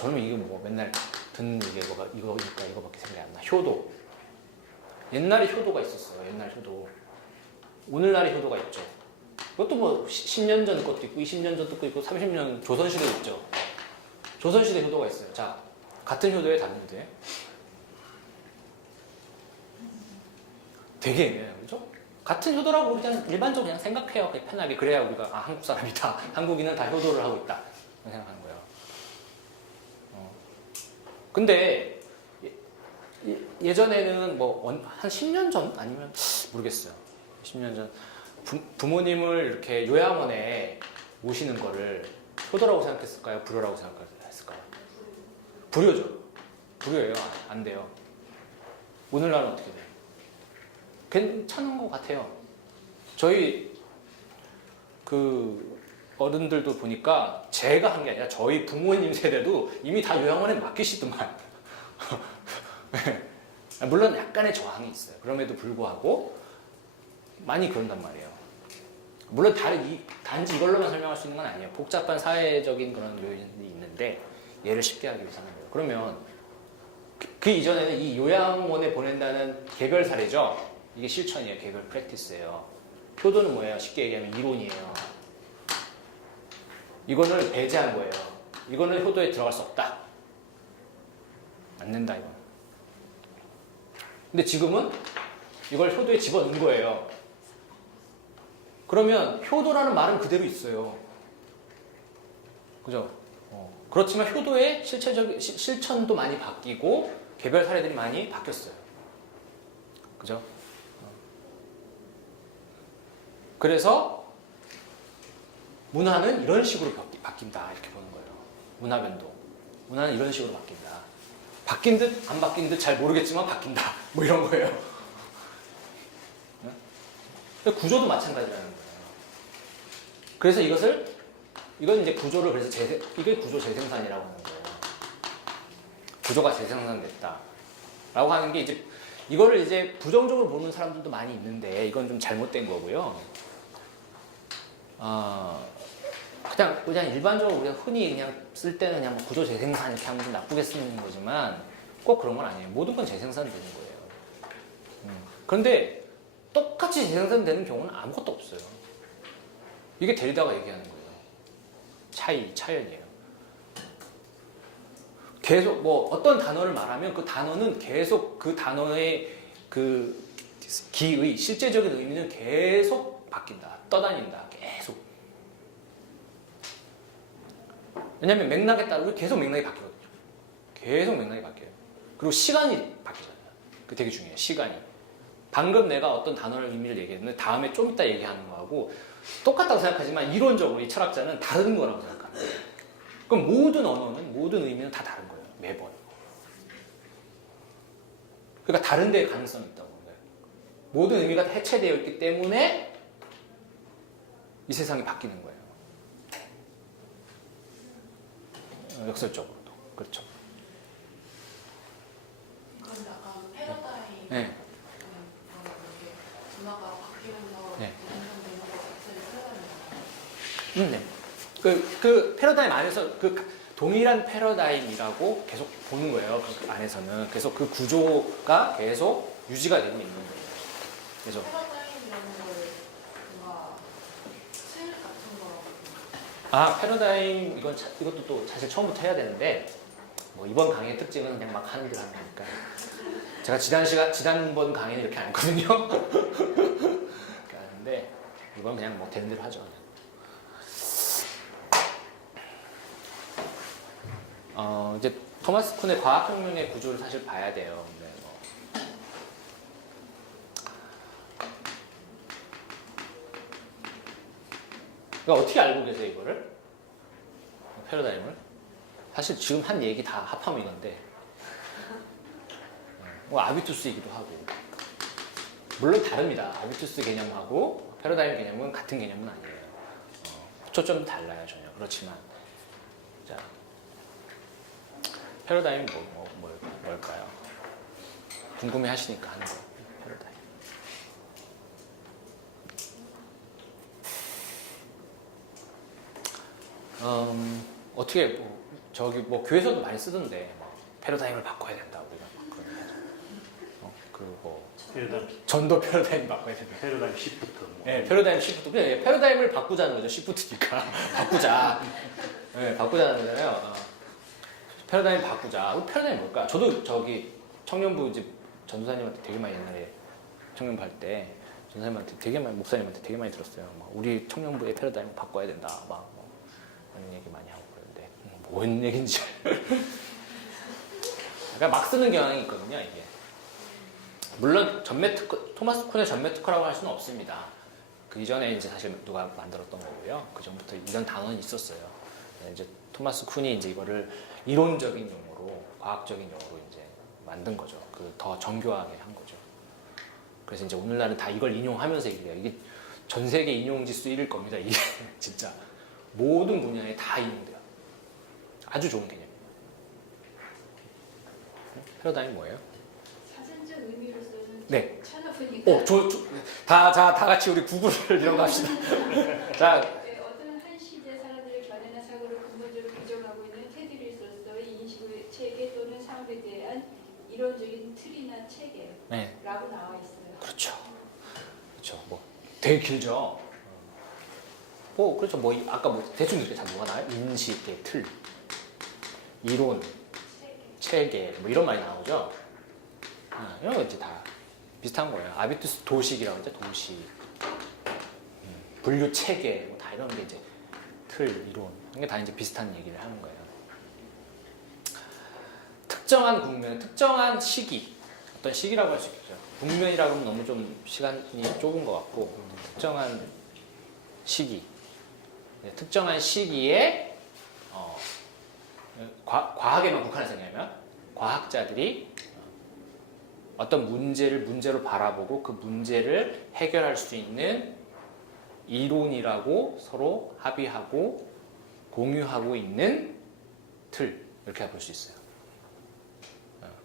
저는 이게 뭐 맨날 듣는 얘기 이거니까 이거밖에 생각이 안 나. 효도. 옛날에 효도가 있었어요. 옛날 효도. 오늘날의 효도가 있죠. 그것도 뭐 10년 전 것도 있고 20년 전 것도 있고 30년 조선시대도 있죠. 조선시대 효도가 있어요. 자, 같은 효도에 다른 효도에 되게 애매해요. 그죠? 같은 효도라고 그냥 일반적으로 그냥 생각해요. 그냥 편하게. 그래야 우리가 아, 한국 사람이다. 한국인은 다 효도를 하고 있다. 생각하는 거예요. 근데 예전에는 뭐 한 10년 전 아니면 모르겠어요. 10년 전 부모님을 이렇게 요양원에 모시는 거를 효도라고 생각했을까요? 불효라고 생각했을까요? 불효죠. 불효예요. 안 돼요. 오늘날은 어떻게 돼요? 괜찮은 것 같아요. 저희 그 어른들도 보니까 제가 한 게 아니라 저희 부모님 세대도 이미 다 요양원에 맡기시더만. 물론 약간의 저항이 있어요. 그럼에도 불구하고 많이 그런단 말이에요. 물론 단지 이걸로만 설명할 수 있는 건 아니에요. 복잡한 사회적인 그런 요인이 있는데 얘를 쉽게 하기 위해서는 거예요. 그러면 그 이전에는 이 요양원에 보낸다는 개별 사례죠. 이게 실천이에요. 개별 프랙티스예요. 효도는 뭐예요? 쉽게 얘기하면 이론이에요. 이거를 배제한 거예요. 이거는 효도에 들어갈 수 없다. 안 된다 이거. 근데 지금은 이걸 효도에 집어넣은 거예요. 그러면 효도라는 말은 그대로 있어요. 그죠? 그렇지만 효도의 실천도 많이 바뀌고 개별 사례들이 많이 바뀌었어요. 그죠? 그래서 문화는 이런 식으로 바뀐다 이렇게 보는 거예요. 문화 변동. 문화는 이런 식으로 바뀐다. 바뀐 듯 안 바뀐 듯 잘 모르겠지만 바뀐다. 뭐 이런 거예요. 구조도 마찬가지라는 거예요. 그래서 이건 이제 구조를 그래서 이게 구조 재생산이라고 하는 거예요. 구조가 재생산됐다. 라고 하는 게 이제 이거를 이제 부정적으로 보는 사람들도 많이 있는데 이건 좀 잘못된 거고요. 그냥 일반적으로 우리가 흔히 그냥 쓸 때는 그냥 뭐 구조 재생산 이렇게 하면 좀 나쁘게 쓰는 거지만 꼭 그런 건 아니에요. 모든 건 재생산되는 거예요. 그런데 똑같이 재생산되는 경우는 아무것도 없어요. 이게 데리다가 얘기하는 거예요. 차연이에요. 계속 뭐 어떤 단어를 말하면 그 단어는 계속 그 단어의 그 기의 실제적인 의미는 계속 바뀐다. 떠다닌다. 계속. 왜냐하면 맥락에 따라 계속 맥락이 바뀌거든요. 계속 맥락이 바뀌어요. 그리고 시간이 바뀌잖아요. 그게 되게 중요해요. 시간이. 방금 내가 어떤 단어를 의미를 얘기했는데 다음에 좀 이따 얘기하는 거하고 똑같다고 생각하지만 이론적으로 이 철학자는 다른 거라고 생각합니다. 그럼 모든 언어는 모든 의미는 다 다른 거예요. 매번. 그러니까 다른 데에 가능성이 있다고 합니다. 모든 의미가 해체되어 있기 때문에 이 세상이 바뀌는 거예요. 역설적으로도. 그렇죠. 그런데 아까 패러다임 네. 문화가 바뀌면서 네. 완성되는 것 자체를 패러다임이라고. 네. 그 패러다임 안에서 그 동일한 패러다임이라고 계속 보는 거예요. 그 안에서는. 그래서 그 구조가 계속 유지가 되고 있는 거예요. 그래서 패러다임이라는 걸 뭔가 틀 같은 거라고. 패러다임 이것도 또 사실 처음부터 해야 되는데 뭐 이번 강의의 특징은 그냥 막 하는 대로 하는 거니까 제가 지난번 강의는 이렇게 안 했거든요. 이렇게 하는데 이번 그냥 뭐 되는 대로 하죠. 이제 토마스 쿤의 과학혁명의 구조를 사실 봐야 돼요. 근데 그러니까 어떻게 알고 계세요 이거를? 패러다임을? 사실 지금 한 얘기 다 합하면 이건데 아비투스이기도 하고 물론 다릅니다. 아비투스 개념하고 패러다임 개념은 같은 개념은 아니에요. 초점은 달라요 전혀. 그렇지만 자 패러다임이 뭘까요? 궁금해 하시니까 하는 거. 패러다임. 어떻게 저기 뭐 교회에서도 많이 쓰던데 뭐 패러다임을 바꿔야 된다 우리가 그리고 패러다임, 전도 패러다임 바꿔야 된다. 패러다임 시프트. 뭐. 네, 패러다임 시프트. 그냥 패러다임을 바꾸자는 거죠. 시프트니까 바꾸자. 네, 바꾸자는 거잖아요. 패러다임 바꾸자. 패러다임 뭘까? 저도 저기 청년부 이제 전도사님한테 되게 많이 옛날에 청년부 할 때 전도사님한테 되게 많이 목사님한테 되게 많이 들었어요. 막 우리 청년부의 패러다임 바꿔야 된다. 막 뭐, 그런 얘기 많이 하고 그러는데 뭔 얘긴지. 그러니까 막 쓰는 경향이 있거든요. 이게. 물론 토마스 쿤의 전매 특허라고 할 수는 없습니다. 그 이전에 이제 사실 누가 만들었던 거고요. 그 전부터 이런 단어는 있었어요. 이제 토마스 쿤이 이제 이거를 이론적인 용어로, 과학적인 용어로 이제 만든 거죠. 그 더 정교하게 한 거죠. 그래서 이제 오늘날은 다 이걸 인용하면서 얘기해요. 이게 전 세계 인용 지수 1일 겁니다. 이게 진짜 모든 분야에 다 인용돼요. 아주 좋은 개념이에요. 패러다임 뭐예요? 사전적 의미로 쓰는 네. 찾아보니까 다 같이 우리 구글을 이런 거 합시다. 자, 어떤 한 시대 사람들의 견해나 사고를 근본적으로 규정하고 있는 테두리로서의 인식의 체계 또는 사업에 대한 이론적인 틀이나 체계라고 네. 나와 있어요. 그렇죠. 그렇죠. 뭐 되게 길죠. 뭐 그렇죠. 뭐 아까 뭐 대충 이렇게 다 뭐가 나와요? 인식의 틀, 이론, 체계 뭐 이런 말이 나오죠. 이런 거 이제 다 비슷한 거예요. 아비투스 도식이라고 하죠. 도식, 분류 체계 뭐 다 이런 게 이제 틀, 이론 이게 다 이제 비슷한 얘기를 하는 거예요. 특정한 국면, 특정한 시기, 어떤 시기라고 할 수 있겠죠. 국면이라고 하면 너무 좀 시간이 좁은 것 같고 특정한 시기, 특정한 시기에 과학에만 국한해서 얘기하면 과학자들이 어떤 문제로 바라보고 그 문제를 해결할 수 있는 이론이라고 서로 합의하고 공유하고 있는 틀 이렇게 볼 수 있어요.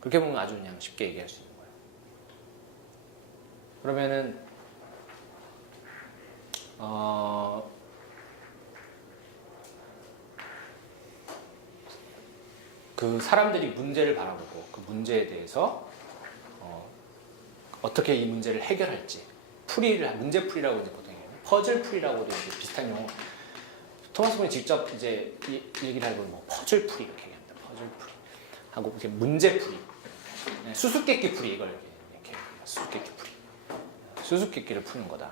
그렇게 보면 아주 그냥 쉽게 얘기할 수 있는 거예요. 그러면은 그 사람들이 문제를 바라보고 그 문제에 대해서 어떻게 이 문제를 해결할지 문제 풀이라고 이제 보통 얘기해요. 퍼즐 풀이라고도 이제 비슷한 용어. 토마스 쿤이 직접 이제 얘기를 해보면 뭐 퍼즐 풀이 이렇게 얘기합니다. 퍼즐 풀이 하고 이렇게 문제 풀이, 수수께끼 풀이 이걸 이렇게 수수께끼 풀이, 수수께끼를 푸는 거다.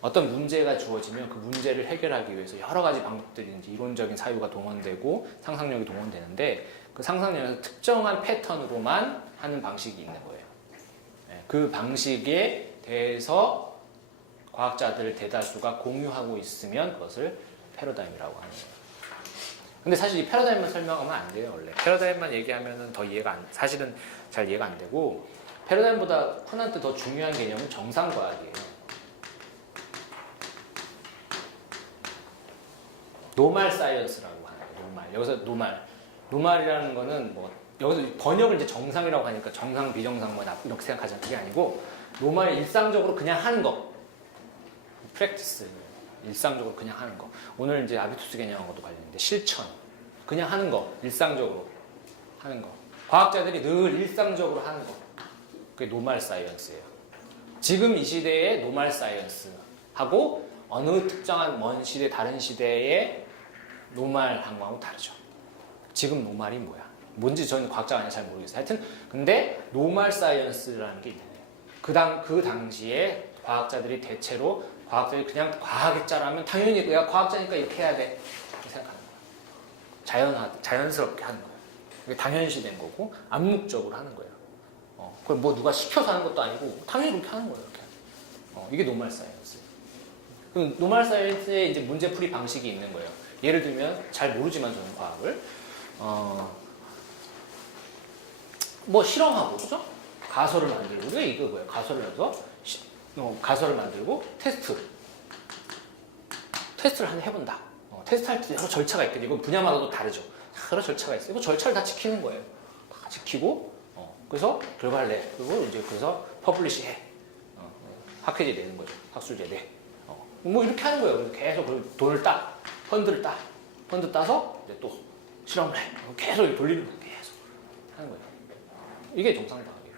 어떤 문제가 주어지면 그 문제를 해결하기 위해서 여러 가지 방법들이 이제 이론적인 사유가 동원되고 상상력이 동원되는데 그 상상력에서 특정한 패턴으로만 하는 방식이 있는 거예요. 그 방식에 대해서 과학자들 대다수가 공유하고 있으면 그것을 패러다임이라고 하는 거예요. 근데 사실 이 패러다임만 설명하면 안 돼요, 원래. 패러다임만 얘기하면은 더 사실은 잘 이해가 안 되고, 패러다임보다 쿤한테 더 중요한 개념은 정상과학이에요. 노말 사이언스라고 하는 거예요, 노말. 여기서 노말이라는 거는 뭐, 여기서 번역을 이제 정상이라고 하니까 정상, 비정상 뭐 이렇게 생각하잖아요. 그게 아니고, 노말이 일상적으로 그냥 하는 거. 프랙티스. 일상적으로 그냥 하는 거. 오늘 이제 아비투스 개념하고도 관련인데 실천. 그냥 하는 거. 일상적으로 하는 거. 과학자들이 늘 일상적으로 하는 거. 그게 노말 사이언스예요. 지금 이 시대의 노말 사이언스하고 어느 특정한 먼 시대, 다른 시대의 노말 항구하고 다르죠. 지금 노말이 뭐야? 뭔지 저는 과학자가 아니라 잘 모르겠어요. 하여튼 근데 노말 사이언스라는 게 있잖아요. 그 당시에 과학자들이 대체로 과학자들이 그냥 과학자라면 당연히 내가 과학자니까 이렇게 해야 돼 이렇게 생각하는 거예요. 자연스럽게 하는 거예요. 이게 당연시된 거고 암묵적으로 하는 거예요. 그걸 뭐 누가 시켜서 하는 것도 아니고 당연히 그렇게 하는 거예요. 이렇게. 이게 노말 사이언스. 그 노말 사이언스에 이제 문제풀이 방식이 있는 거예요. 예를 들면 잘 모르지만 저는 과학을 뭐 실험하고 그죠? 가설을 만들고 이게 이거예요. 가설을 해서 가설을 만들고 테스트를 해본다. 테스트할 때 여러 절차가 있거든요. 이건 분야마다도 다르죠. 여러 절차가 있어요. 그 절차를 다 지키는 거예요. 다 지키고 그래서 결과를 내. 그리고 이제 그래서 퍼블리시 해. 학회지 내는 거죠. 학술제 내. 뭐 이렇게 하는 거예요. 계속 돈을 펀드를 따. 펀드 따서 이제 또 실험을 해. 계속 돌리는 거예요. 계속 하는 거예요. 이게 정상과학이에요.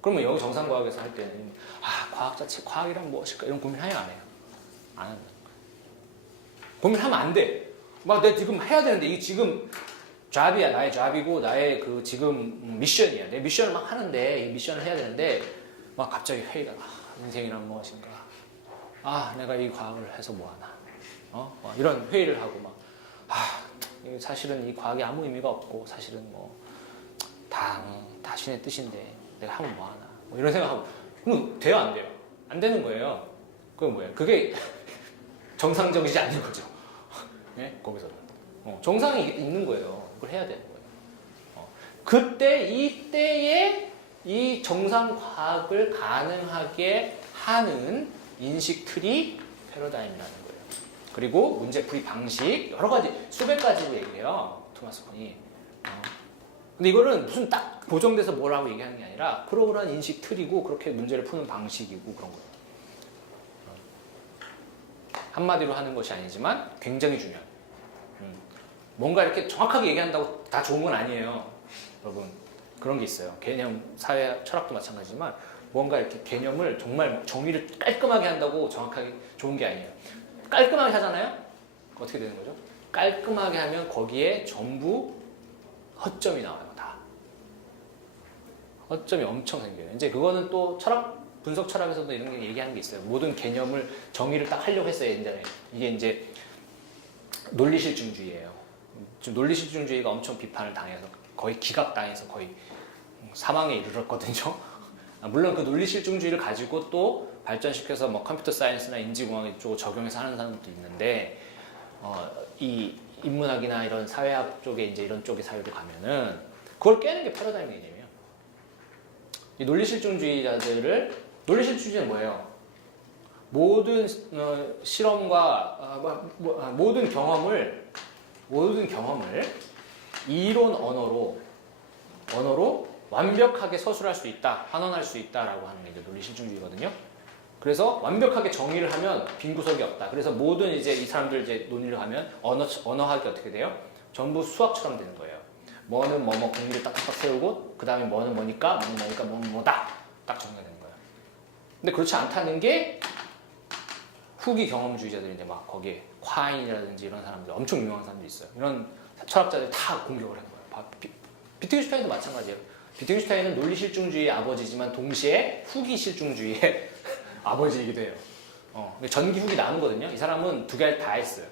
그러면 여기 정상과학에서 할 때는 과학 자체, 과학이란 무엇일까 이런 고민 해요, 안 해요? 안 한다. 고민하면 안 돼. 막 내가 지금 해야 되는데 이게 지금 잡이야, 나의 잡이고 나의 그 지금 미션이야. 내 미션을 막 하는데 이 미션을 해야 되는데 막 갑자기 회의가 인생이란 무엇인가? 내가 이 과학을 해서 뭐 하나? 이런 회의를 하고 막 사실은 이 과학이 아무 의미가 없고 사실은 뭐 다 신의 뜻인데 내가 하면 뭐 하나? 뭐 이런 생각하고 그럼 돼요, 안 돼요? 안 되는 거예요. 그건 뭐예요? 그게 정상적이지 않는 거죠. 네? 거기서는 정상이 있는 거예요. 그걸 해야 되는 거예요. 그때 이때에 이 정상 과학을 가능하게 하는 인식 틀이 패러다임이라는 거예요. 그리고 문제풀이 방식 여러 가지 수백 가지로 얘기해요. 토마스 콘이. 근데 이거는 무슨 딱 고정돼서 뭐라고 얘기하는 게 아니라 그러한 인식 틀이고 그렇게 문제를 푸는 방식이고 그런 거예요. 한마디로 하는 것이 아니지만 굉장히 중요한. 뭔가 이렇게 정확하게 얘기한다고 다 좋은 건 아니에요. 여러분 그런 게 있어요. 개념, 사회, 철학도 마찬가지지만 뭔가 이렇게 개념을 정말 정의를 깔끔하게 한다고 정확하게 좋은 게 아니에요. 깔끔하게 하잖아요? 어떻게 되는 거죠? 깔끔하게 하면 거기에 전부 허점이 나와요. 다. 허점이 엄청 생겨요. 이제 그거는 또 분석 철학에서도 이런 게 얘기하는 게 있어요. 모든 개념을 정의를 딱 하려고 했어요. 옛날에. 이게 이제 논리실증주의예요. 지금 논리실증주의가 엄청 비판을 당해서 거의 기각당해서 거의 사망에 이르렀거든요. 물론 그 논리실증주의를 가지고 또 발전시켜서 뭐 컴퓨터 사이언스나 인지공학 이쪽으로 적용해서 하는 사람들도 있는데 이 인문학이나 이런 사회학 쪽에 이제 이런 쪽의 사회로 가면은 그걸 깨는 게 패러다임 개념이에요. 이 논리실증주의는 뭐예요? 모든 실험과 모든 경험을 이론 언어로 완벽하게 서술할 수 있다, 환원할 수 있다라고 하는 게 이제 논리실증주의거든요. 그래서 완벽하게 정의를 하면 빈 구석이 없다. 그래서 모든 이제 이 사람들 이제 논의를 하면 언어학이 어떻게 돼요? 전부 수학처럼 되는 거예요. 뭐는 뭐뭐 공리를 딱딱 세우고 그 다음에 뭐는 뭐니까 뭐는 뭐다 딱 정리가 되는 거예요. 근데 그렇지 않다는 게 후기 경험주의자들이 이제 막 거기에 콰인이라든지 이런 사람들 엄청 유명한 사람들이 있어요. 이런 철학자들이 다 공격을 하는 거예요. 비트겐슈타인도 마찬가지예요. 비트겐슈타인은 논리실증주의의 아버지지만 동시에 후기실증주의의 아버지이기도 해요. 전기 후기 나누거든요. 이 사람은 두 개 다 했어요.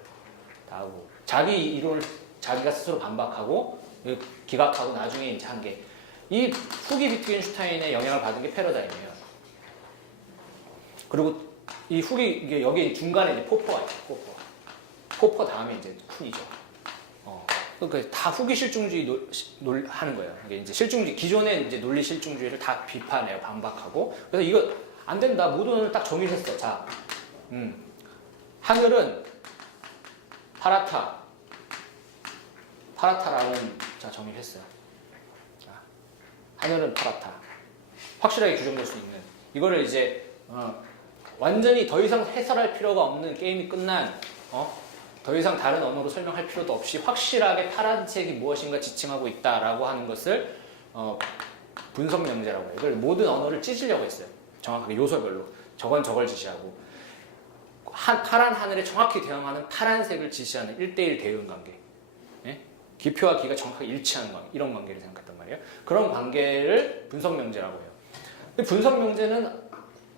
다 하고 자기 이론을 자기가 스스로 반박하고 기각하고 나중에 이제 한 게 이 후기 비트겐슈타인의 영향을 받은 게 패러다임이에요. 그리고 이 후기 이게 여기 중간에 이제 포퍼가 있어요. 포퍼 다음에 이제 쿤이죠. 그러니까 다 후기 실증주의 하는 거예요. 이게 이제 실증주의 기존의 이제 논리 실증주의를 다 비판해요, 반박하고. 그래서 이거 안 된다. 모든 딱 정의를 했어. 자, 하늘은 파랗다라는 자 정의를 했어요. 자, 하늘은 파랗다. 확실하게 규정될 수 있는 이거를 이제 완전히 더 이상 해설할 필요가 없는 게임이 끝난 더 이상 다른 언어로 설명할 필요도 없이 확실하게 파란색이 무엇인가 지칭하고 있다라고 하는 것을 분석 명제라고 해요. 이걸 모든 언어를 찢으려고 했어요. 정확하게 요소별로 저건 저걸 지시하고 파란 하늘에 정확히 대응하는 파란색을 지시하는 1대1 대응 관계. 예? 기표와 기가 정확하게 일치하는 관계, 이런 관계를 생각했단 말이에요. 그런 관계를 분석 명제라고 해요. 근데 분석 명제는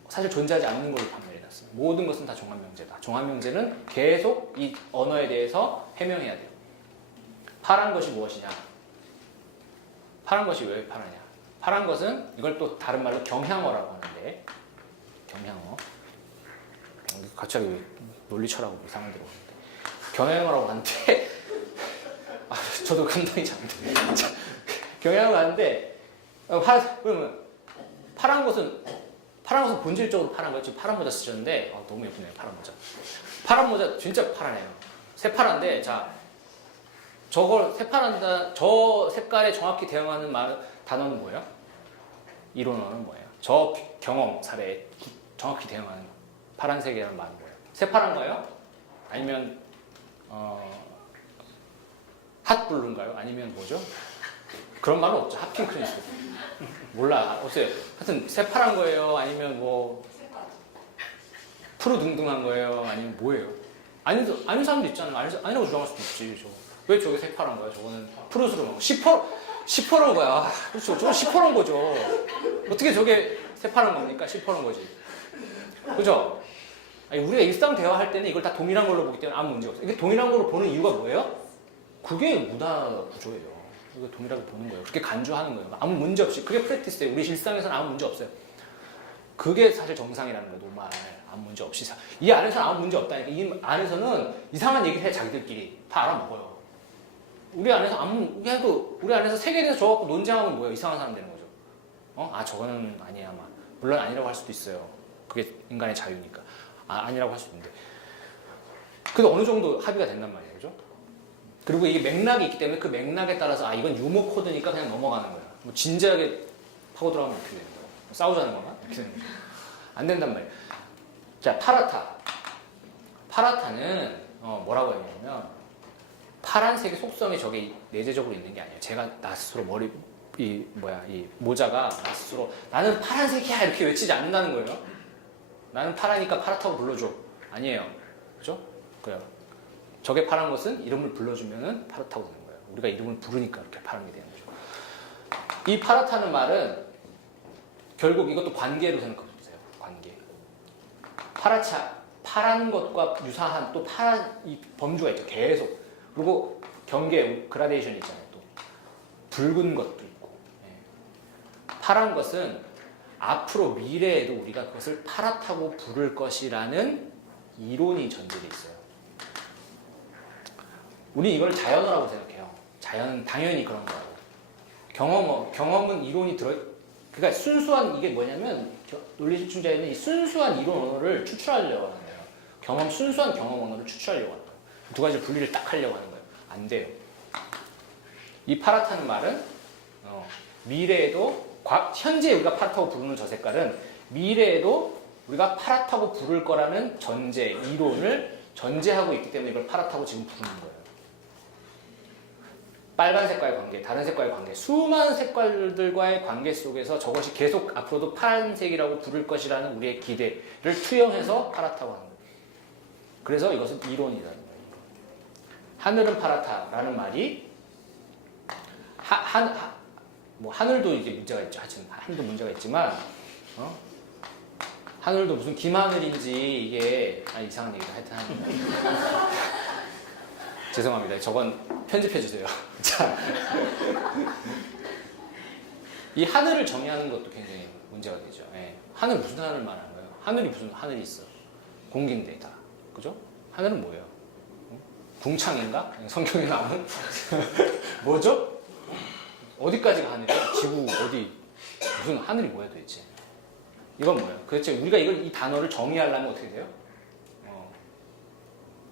사실 존재하지 않는 걸로 판명해놨어요. 모든 것은 다 종합 명제다. 종합 명제는 계속 이 언어에 대해서 해명해야 돼요. 파란 것이 무엇이냐? 파란 것이 왜 파라냐? 파란 것은 이걸 또 다른 말로 경향어라고 하는데 경향어. 갑자기 왜 논리철하고 이상한 데로 오는데 경향어라고 하는데 저도 감당이 잘 안 돼. 경향어가 하는데 그러면 파란 것은 본질적으로 파란 거예요. 지금 파란 모자 쓰셨는데 너무 예쁘네요. 파란 모자. 파란 모자 진짜 파라네요. 새파란데 자 저걸 새파란다 저 색깔에 정확히 대응하는 단어는 뭐예요? 이론어는 뭐예요? 저 경험 사례에 정확히 대응하는 파란색이라는 말은 뭐예요? 새파란가요? 아니면 핫블루인가요? 아니면 뭐죠? 그런 말은 없죠. 핫핑크니스. 몰라. 없어요. 하여튼 새파란 거예요? 아니면 뭐 색깔. 푸르둥둥한 거예요? 아니면 뭐예요? 아닌 사람도 있잖아요. 아니라고 주장할 수도 있지. 왜 저게 새파란 거야? 저거는 푸르스름한 거. 시퍼런 거야. 아, 그렇죠. 저건 시퍼런 거죠. 어떻게 저게 새파란 겁니까? 시퍼런 거지. 그죠? 아니, 우리가 일상 대화할 때는 이걸 다 동일한 걸로 보기 때문에 아무 문제가 없어요. 이게 동일한 걸로 보는 이유가 뭐예요? 그게 문화 구조예요. 이거 동일하게 보는 거예요. 그렇게 간주하는 거예요. 아무 문제 없이. 그게 프랙티스예요. 우리 일상에서는 아무 문제 없어요. 그게 사실 정상이라는 거예요. 노말. 아무 문제 없이. 이 안에서는 아무 문제 없다니까. 이 안에서는 이상한 얘기를 해, 자기들끼리. 다 알아먹어요. 우리 안에서 세계에 대해서 저갖고 논쟁하면 뭐예요? 이상한 사람 되는 거죠. 아, 저거는 아니야. 막. 물론 아니라고 할 수도 있어요. 그게 인간의 자유니까. 아니라고 할 수도 있는데. 그래도 어느 정도 합의가 된단 말이에요. 그죠? 그리고 이게 맥락이 있기 때문에 그 맥락에 따라서 이건 유머 코드니까 그냥 넘어가는 거야. 뭐 진지하게 파고 들어가면 어떻게 되는 거야? 싸우자는 건가? 이렇게 되는 거죠. 안 된단 말이에요. 자, 파라타. 파라타는 뭐라고 했냐면 파란색의 속성이 저게 내재적으로 있는 게 아니에요. 제가 나 스스로 이 모자가 나 스스로 나는 파란색이야 이렇게 외치지 않는다는 거예요. 나는 파라니까 파랗다고 불러줘. 아니에요. 그죠? 그래요. 저게 파란 것은 이름을 불러주면은 파랗다고 되는 거예요. 우리가 이름을 부르니까 이렇게 파란 게 되는 거죠. 이 파랗다는 말은 결국 이것도 관계로 생각해 보세요. 관계. 파란 것과 유사한 또 파란 이 범주가 있죠. 계속. 그리고 경계, 그라데이션이 있잖아요. 또 붉은 것도 있고. 파란 것은 앞으로 미래에도 우리가 그것을 파랗다고 부를 것이라는 이론이 전제되어 있어요. 우리 이걸 자연어라고 생각해요. 자연은 당연히 그런 거라고. 경험은 이론이 그러니까 순수한 이게 뭐냐면 논리실증자에는 이 순수한 이론 언어를 추출하려고 하는 거예요. 순수한 경험 언어를 추출하려고 하는 거예요. 두 가지 분리를 딱 하려고 하는 거예요. 안 돼요. 이 파랗다는 말은 미래에도 현재 우리가 파랗다고 부르는 저 색깔은 미래에도 우리가 파랗다고 부를 거라는 이론을 전제하고 있기 때문에 이걸 파랗다고 지금 부르는 거예요. 빨간 색과의 관계, 다른 색과의 관계, 수많은 색깔들과의 관계 속에서 저것이 계속 앞으로도 파란색이라고 부를 것이라는 우리의 기대를 투영해서 파랗다고 하는 거예요. 그래서 이것은 이론이라는 거예요. 하늘은 파랗다라는 말이 하늘도 이제 문제가 있죠. 하여튼 하늘도 문제가 있지만 하늘도 무슨 김하늘인지 이게 이상한 얘기다. 하여튼 하는 죄송합니다. 저건 편집해 주세요. 자, 이 하늘을 정의하는 것도 굉장히 문제가 되죠. 하늘 무슨 하늘 말하는 거예요? 하늘이 무슨 하늘이 있어? 공기인데 다, 그죠? 하늘은 뭐예요? 궁창인가? 성경에 나오는 뭐죠? 어디까지가 하늘이야? 지구 어디 무슨 하늘이 뭐야 도대체? 이건 뭐예요? 도대체 우리가 이 단어를 정의하려면 어떻게 돼요?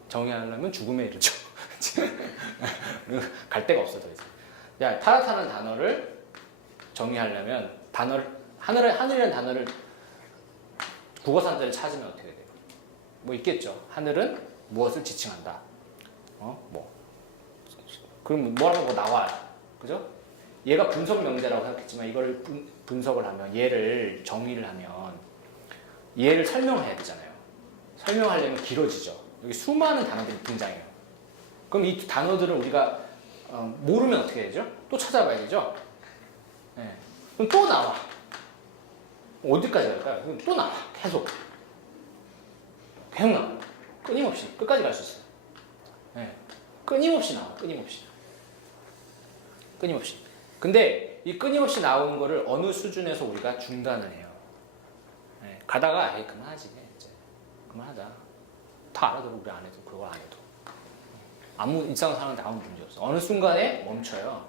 정의하려면 죽음에 이르죠. 갈 데가 없어 더 이상. 야, 파랗다는 단어를 정의하려면 하늘이라는 단어를 국어산자를 찾으면 어떻게 돼요? 뭐 있겠죠. 하늘은 무엇을 지칭한다. 그럼 뭐라고 나와, 그죠? 얘가 분석 명제라고 생각했지만 이걸 분석을 하면 얘를 정의를 하면 얘를 설명해야 되잖아요. 설명하려면 길어지죠. 여기 수많은 단어들이 등장해요. 그럼 이 단어들을 우리가 모르면 어떻게 되죠? 또 찾아봐야 되죠? 그럼 또 나와. 어디까지 갈까요? 그럼 또 나와. 계속 나와. 끊임없이 끝까지 갈 수 있어요. 끊임없이 나와. 끊임없이. 근데 이 끊임없이 나오는 거를 어느 수준에서 우리가 중단을 해요. 가다가 그만하지. 이제 그만하자. 다 알아도 우리 안 해도 그걸 안 해도 아무 일상 사는데 아무 문제 없어. 어느 순간에 멈춰요.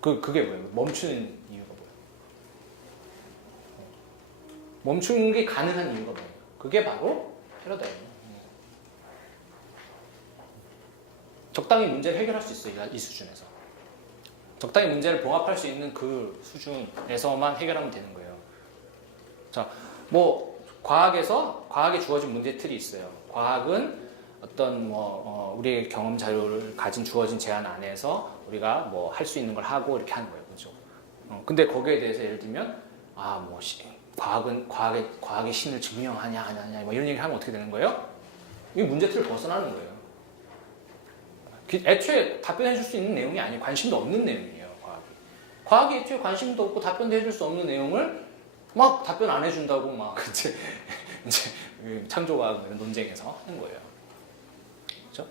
그게 뭐예요? 멈추는 이유가 뭐예요? 멈추는 게 가능한 이유가 뭐예요? 그게 바로 패러다임이에요. 적당히 문제를 해결할 수 있어요. 이 수준에서. 적당히 문제를 봉합할 수 있는 그 수준에서만 해결하면 되는 거예요. 자, 과학에 주어진 문제 틀이 있어요. 과학은 어떤 우리의 경험 자료를 가진 주어진 제한 안에서 우리가 뭐 할 수 있는 걸 하고 이렇게 하는 거예요, 그렇죠? 근데 거기에 대해서 예를 들면 뭐 과학의 신을 증명하냐 안 하냐 뭐 이런 얘기를 하면 어떻게 되는 거예요? 이 문제틀을 벗어나는 거예요. 애초에 답변해 줄 수 있는 내용이 아니에요. 관심도 없는 내용이에요, 과학이. 과학이 애초에 관심도 없고 답변도 해줄 수 없는 내용을 막 답변 안 해준다고 막 이제 창조과학 이런 논쟁에서 하는 거예요. 그렇죠?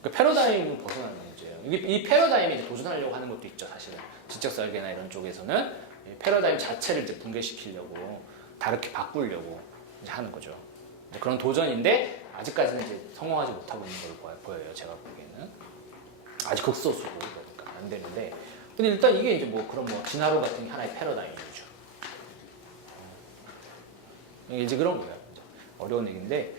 그 패러다임을 벗어나는 문제예요. 이 패러다임에 이제 도전하려고 하는 것도 있죠, 사실은. 지적 설계나 이런 쪽에서는 패러다임 자체를 이제 붕괴시키려고 다르게 바꾸려고 이제 하는 거죠. 이제 그런 도전인데 아직까지는 이제 성공하지 못하고 있는 걸로 보여요, 제가 보기에는. 아직 극소수고 그러니까 안 되는데. 근데 일단 이게 이제 뭐 그런 뭐 진화론 같은 게 하나의 패러다임이죠. 이제 그런 거예요. 어려운 얘기인데,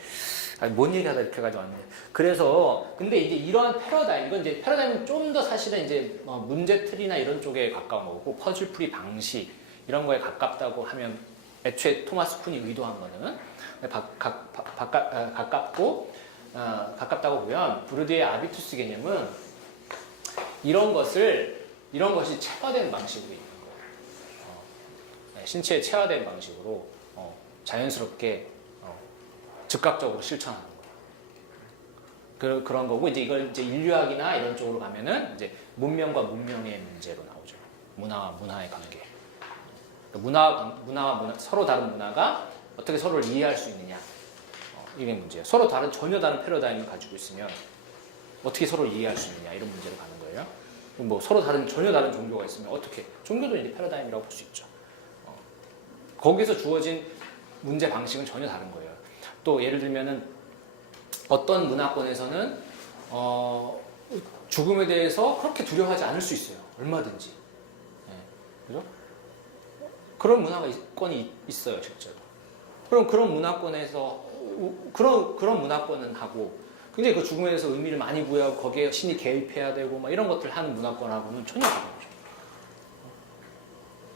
뭔 얘기하다 이렇게 가지고 왔는데. 그래서, 근데 이제 이러한 패러다임, 이건 이제 패러다임은 좀 더 사실은 이제 문제틀이나 이런 쪽에 가까운 거고, 퍼즐풀이 방식, 이런 거에 가깝다고 하면, 애초에 토마스 쿤이 의도한 거는, 가깝다고 보면, 브루디의 아비투스 개념은 이런 것이 체화된 방식으로 있는 거예요. 신체에 체화된 방식으로 자연스럽게 즉각적으로 실천하는 거예요. 그런 거고 이제 이걸 이제 인류학이나 이런 쪽으로 가면은 이제 문명과 문명의 문제로 나오죠. 문화와 문화의 관계. 문화와 서로 다른 문화가 어떻게 서로를 이해할 수 있느냐. 이게 문제예요. 전혀 다른 패러다임을 가지고 있으면 어떻게 서로를 이해할 수 있느냐 이런 문제로 가는 거예요. 뭐 전혀 다른 종교가 있으면 어떻게 종교도 이제 패러다임이라고 볼 수 있죠. 거기서 주어진 문제 방식은 전혀 다른 거예요. 또 예를 들면은 어떤 문화권에서는 죽음에 대해서 그렇게 두려워하지 않을 수 있어요. 얼마든지. 그죠? 그런 문화권이 있어요, 실제로. 그럼 그런 문화권에서 그런 문화권은 하고 굉장히 그 죽음에 대해서 의미를 많이 부여하고 거기에 신이 개입해야 되고 막 이런 것들 하는 문화권하고는 전혀 다른 거죠.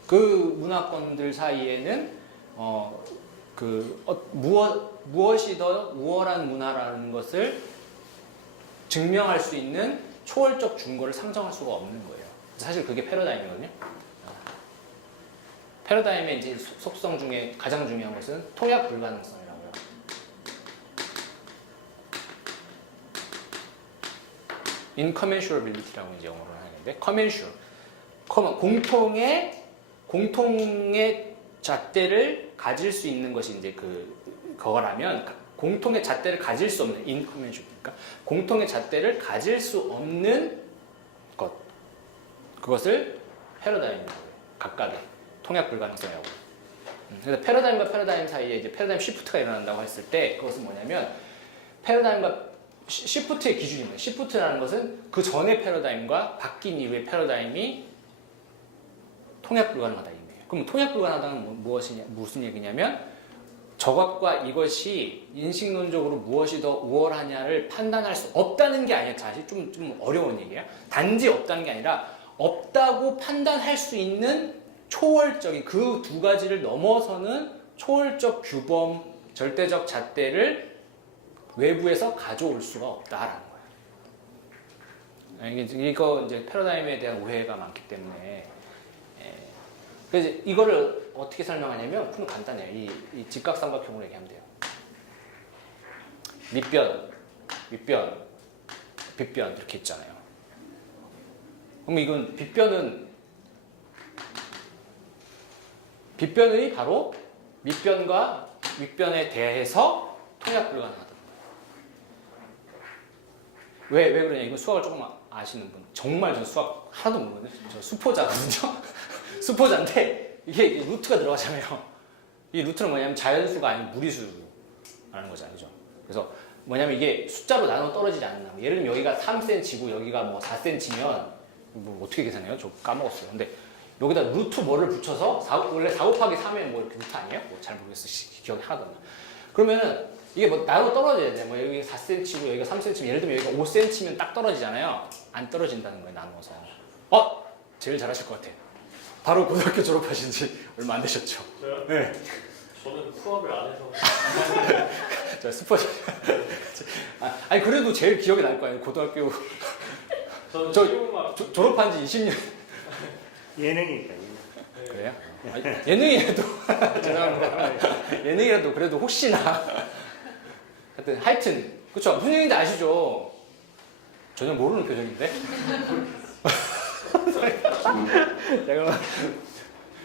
그 문화권들 사이에는 무엇이 더 우월한 문화라는 것을 증명할 수 있는 초월적 증거를 상정할 수가 없는 거예요. 사실 그게 패러다임이거든요. 패러다임의 이제 속성 중에 가장 중요한 것은 통약 불가능성이라고요. incommensurability라고 이제 영어로 하는데, commensurate. 공통의 잣대를 가질 수 있는 것이 이제 그거라면, 공통의 잣대를 가질 수 없는, incommensurable. 그러니까 공통의 잣대를 가질 수 없는 것. 그것을 패러다임이라고 해요. 각각의 통약 불가능성이라고. 그래서 패러다임과 패러다임 사이에 이제 패러다임 시프트가 일어난다고 했을 때, 그것은 뭐냐면, 패러다임과 시프트의 기준입니다. 시프트라는 것은 그 전의 패러다임과 바뀐 이후의 패러다임이 통약 불가능하다 이 얘기예요. 그럼 통약 불가능하다는 무슨 얘기냐면 저것과 이것이 인식론적으로 무엇이 더 우월하냐를 판단할 수 없다는 게 아니라 사실 좀 어려운 얘기예요. 단지 없다는 게 아니라 없다고 판단할 수 있는 초월적인 그 두 가지를 넘어서는 초월적 규범, 절대적 잣대를 외부에서 가져올 수가 없다라는 거예요. 이거 이제 패러다임에 대한 오해가 많기 때문에. 그래서 이거를 어떻게 설명하냐면 좀 간단해요. 이 직각삼각형으로 얘기하면 돼요. 밑변, 빗변 이렇게 있잖아요. 그럼 이건 빗변이 바로 밑변과 윗변에 대해서 통약 불가능하다. 왜 그러냐? 이거 수학을 조금 아시는 분. 정말 저 수학 하나도 모르거든요. 저 수포자거든요. 수포자인데 이게 루트가 들어가잖아요. 이 루트는 뭐냐면 자연수가 아닌 무리수라는 거잖아요. 그죠? 그래서 뭐냐면 이게 숫자로 나눠 떨어지지 않는다. 예를 들면 여기가 3cm고 여기가 뭐 4cm면 뭐 어떻게 계산해요? 저 까먹었어요. 근데 여기다 루트 뭐를 붙여서 원래 4 곱하기 3은 뭐 이렇게 루트 아니에요? 뭐 잘 모르겠어요. 기억이 하나도 안 나. 그러면은 이게 뭐 나눠 떨어져야 돼. 뭐 여기 4cm고 여기가 3cm. 예를 들면 여기가 5cm면 딱 떨어지잖아요. 안 떨어진다는 거예요. 나누어서. 제일 잘하실 것 같아. 바로 고등학교 졸업하신 지 얼마 안 되셨죠? 저요? 네. 저는 수학을 안 해서. 저 스포츠. 아니 그래도 제일 기억에 날 거 아니에요. 고등학교 저는 저- 실용음악 졸업한 지 20년. 예능이니까. 네. 그래요? 아니, 예능이라도 죄송합니다. 예능이라도 그래도 혹시나 하여튼 그쵸 무슨 얘기인지 아시죠? 전혀 모르는 표정인데. 잠깐만.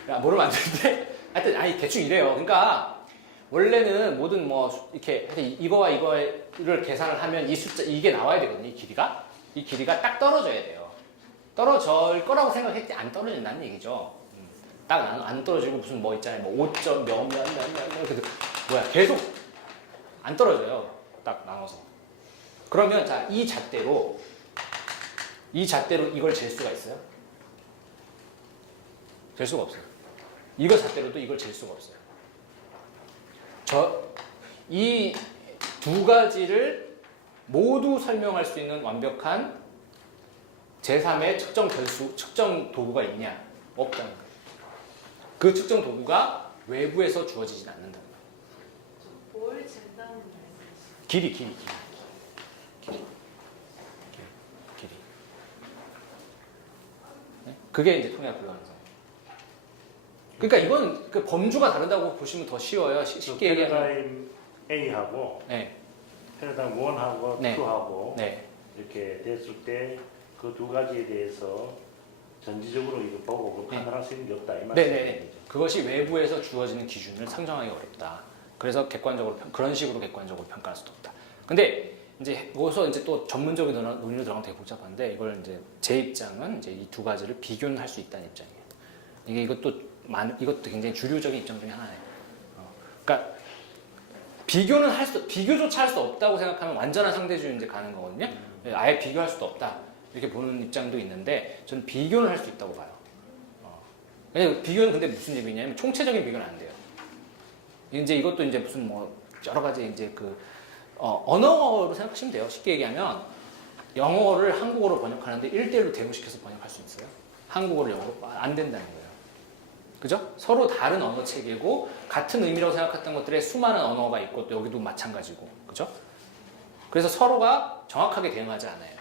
야, 모르면 안 되는데. 하여튼 아니 대충 이래요. 그러니까 원래는 모든 뭐 이렇게 하여튼 이거와 이거를 계산을 하면 이 숫자 이게 나와야 되거든요. 이 길이가 딱 떨어져야 돼요. 떨어질 거라고 생각했지 안 떨어진다는 얘기죠. 딱 안 떨어지고 무슨 뭐 있잖아요. 뭐 5점 몇몇 이렇게 뭐야 계속 안 떨어져요. 딱 나눠서. 그러면 자 이 잣대로 이걸 잴 수가 있어요? 잴 수가 없어요. 이거 잣대로도 이걸 잴 수가 없어요. 이 두 가지를 모두 설명할 수 있는 완벽한 제3의 측정 도구가 있냐? 없다는 거예요. 그 측정 도구가 외부에서 주어지진 않는다는 거예요. 뭘 잰다는 말씀이시죠? 길이. 네? 그게 이제 통합 불가능성. 그러니까 이건 그 범주가 다르다고 보시면 더 쉬워요. 쉽게 얘기하면. 패러다임 A하고 네, 패러다임 1하고 네. 2하고 네, 이렇게 됐을 때 그 두 가지에 대해서 전지적으로 이거 보고 그 네. 판단할 수 있는 게 없다 이 네, 말씀이죠. 네. 그것이 외부에서 주어지는 기준을 상정하기 어렵다. 그래서 그런 식으로 객관적으로 평가할 수도 없다. 근데 이제 여기서 이제 또 전문적인 논의로 들어가면 되게 복잡한데 이걸 이제 제 입장은 이제 이 두 가지를 비교는 할 수 있다는 입장이에요. 이것도 굉장히 주류적인 입장 중에 하나예요. 그러니까 비교조차 할 수 없다고 생각하면 완전한 상대주의 이제 가는 거거든요. 아예 비교할 수도 없다. 이렇게 보는 입장도 있는데 저는 비교는 할 수 있다고 봐요. 왜냐면 비교는 근데 무슨 의미냐면 총체적인 비교는 안 돼요. 이제 이것도 이제 무슨 뭐 여러 가지 이제 언어로 생각하시면 돼요. 쉽게 얘기하면 영어를 한국어로 번역하는데 1대1로 대응시켜서 번역할 수 있어요. 한국어를 영어로 안 된다는 거예요. 그죠? 서로 다른 언어 체계고 같은 의미라고 생각했던 것들에 수많은 언어가 있고 또 여기도 마찬가지고. 그죠? 그래서 서로가 정확하게 대응하지 않아요.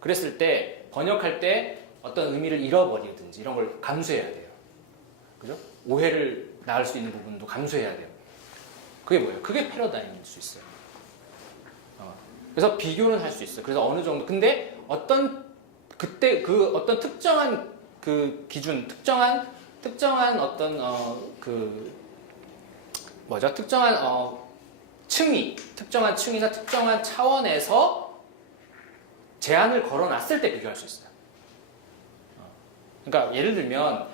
그랬을 때 번역할 때 어떤 의미를 잃어버리든지 이런 걸 감수해야 돼요. 그죠? 오해를 낳을 수 있는 부분도 감수해야 돼요. 그게 뭐예요? 그게 패러다임일 수 있어요. 그래서 비교는 할 수 있어요. 그래서 어느 정도 근데 그때 그 어떤 특정한 그 기준, 특정한 어떤 특정한 특정한 층이나 특정한 차원에서 제한을 걸어놨을 때 비교할 수 있어요. 그러니까 예를 들면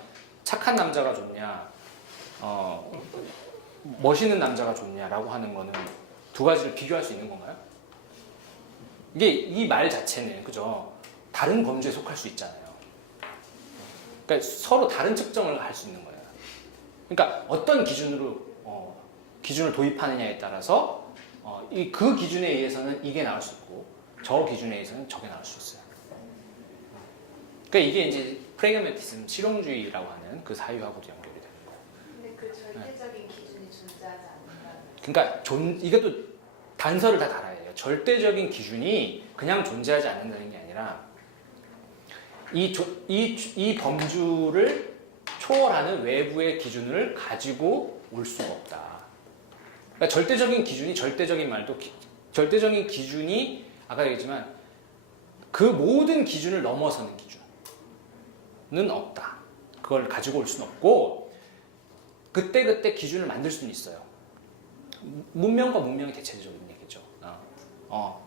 착한 남자가 좋냐, 멋있는 남자가 좋냐라고 하는 거는 두 가지를 비교할 수 있는 건가요? 이게 이 말 자체는 그죠? 다른 범주에 속할 수 있잖아요. 그러니까 서로 다른 측정을 할 수 있는 거예요. 그러니까 어떤 기준을 도입하느냐에 따라서 그 기준에 의해서는 이게 나올 수 있고 저 기준에 의해서는 저게 나올 수 있어요. 그러니까 이게 이제 프래그매티즘 실용주의라고 하는 그 사유하고도 연결이 되는 거예요. 근데 그 절대적인 기준이 존재하지 않는다는 그러니까 이것도 단서를 다 달아야 돼요. 절대적인 기준이 그냥 존재하지 않는다는 게 아니라 이 범주를 초월하는 외부의 기준을 가지고 올 수가 없다. 그러니까 절대적인 기준이 절대적인 기준이 아까 얘기했지만 그 모든 기준을 넘어서는 기준은 없다. 그걸 가지고 올 수는 없고 그때 기준을 만들 수는 있어요. 문명과 문명이 대체적인 얘기죠.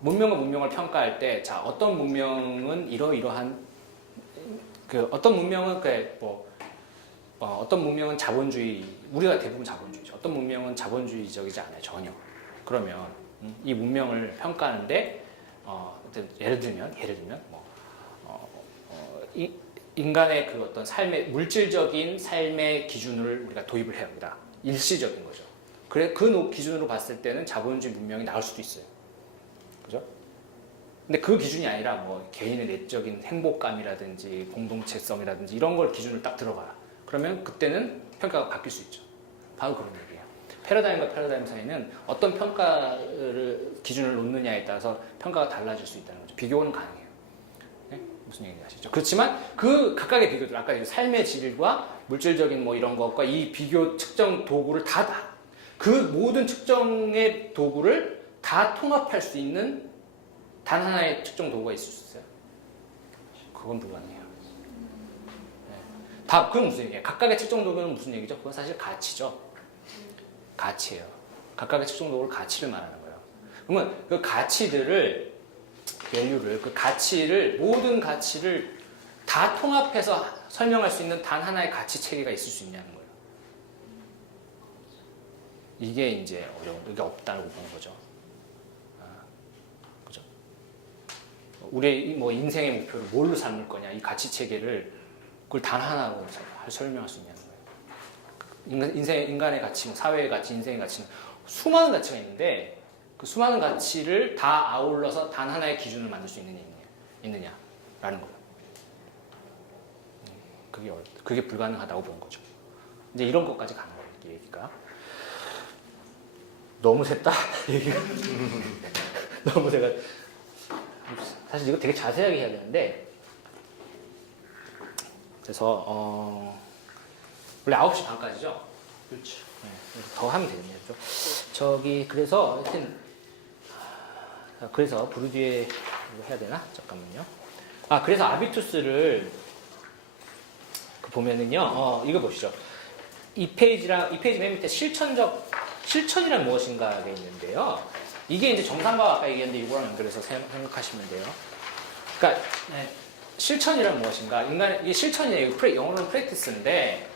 문명과 문명을 평가할 때, 자, 어떤 문명은 이러이러한, 어떤 문명은, 어떤 문명은 자본주의, 우리가 대부분 자본주의죠. 어떤 문명은 자본주의적이지 않아요, 전혀. 그러면, 이 문명을 평가하는데, 예를 들면, 인간의 그 어떤 물질적인 삶의 기준을 우리가 도입을 해야 합니다. 일시적인 거죠. 그래, 그 기준으로 봤을 때는 자본주의 문명이 나올 수도 있어요. 그죠? 근데 그 기준이 아니라 뭐 개인의 내적인 행복감이라든지 공동체성이라든지 이런 걸 기준을 딱 들어봐라. 그러면 그때는 평가가 바뀔 수 있죠. 바로 그런 얘기예요. 패러다임과 패러다임 사이는 어떤 평가를 기준을 놓느냐에 따라서 평가가 달라질 수 있다는 거죠. 비교는 가능해요. 네? 무슨 얘기인지 아시죠? 그렇지만 그 각각의 비교들, 아까 삶의 질과 물질적인 뭐 이런 것과 이 비교 측정 도구를 그 모든 측정의 도구를 다 통합할 수 있는 단 하나의 측정 도구가 있을 수 있어요? 그건 불가능해요. 네. 그건 무슨 얘기예요? 각각의 측정 도구는 무슨 얘기죠? 그건 사실 가치죠. 가치예요. 각각의 측정 도구를 가치를 말하는 거예요. 그러면 그 가치들을, 밸류를, 그 가치를, 모든 가치를 다 통합해서 설명할 수 있는 단 하나의 가치 체계가 있을 수 있냐는 거예요. 이게 이제 어려운, 이게 없다고 보는 거죠. 그죠? 우리의 뭐 인생의 목표를 뭘로 삼을 거냐, 이 가치 체계를 그걸 단 하나로 설명할 수 있냐는 거예요. 인간의 가치, 사회의 가치, 인생의 가치는 수많은 가치가 있는데 그 수많은 가치를 다 아울러서 단 하나의 기준을 만들 수 있느냐라는 거예요. 그게 불가능하다고 보는 거죠. 이제 이런 것까지 가는 거예요, 이 얘기가. 너무 샜다? 얘기가. 너무 제가 사실 이거 되게 자세하게 해야 되는데, 그래서 원래 9시 반까지죠? 그렇죠. 네, 더 하면 되겠네요. 그래서 하여튼 그래서 부르디에 이거 해야 되나? 잠깐만요. 그래서 아비투스를 보면은요, 이거 보시죠. 이 페이지 맨 밑에 실천이란 무엇인가가 있는데요. 이게 이제 정상과 아까 얘기했는데 이거랑 연결해서 생각하시면 돼요. 그러니까 실천이란 무엇인가? 이게 실천이에요. 영어로는 practice인데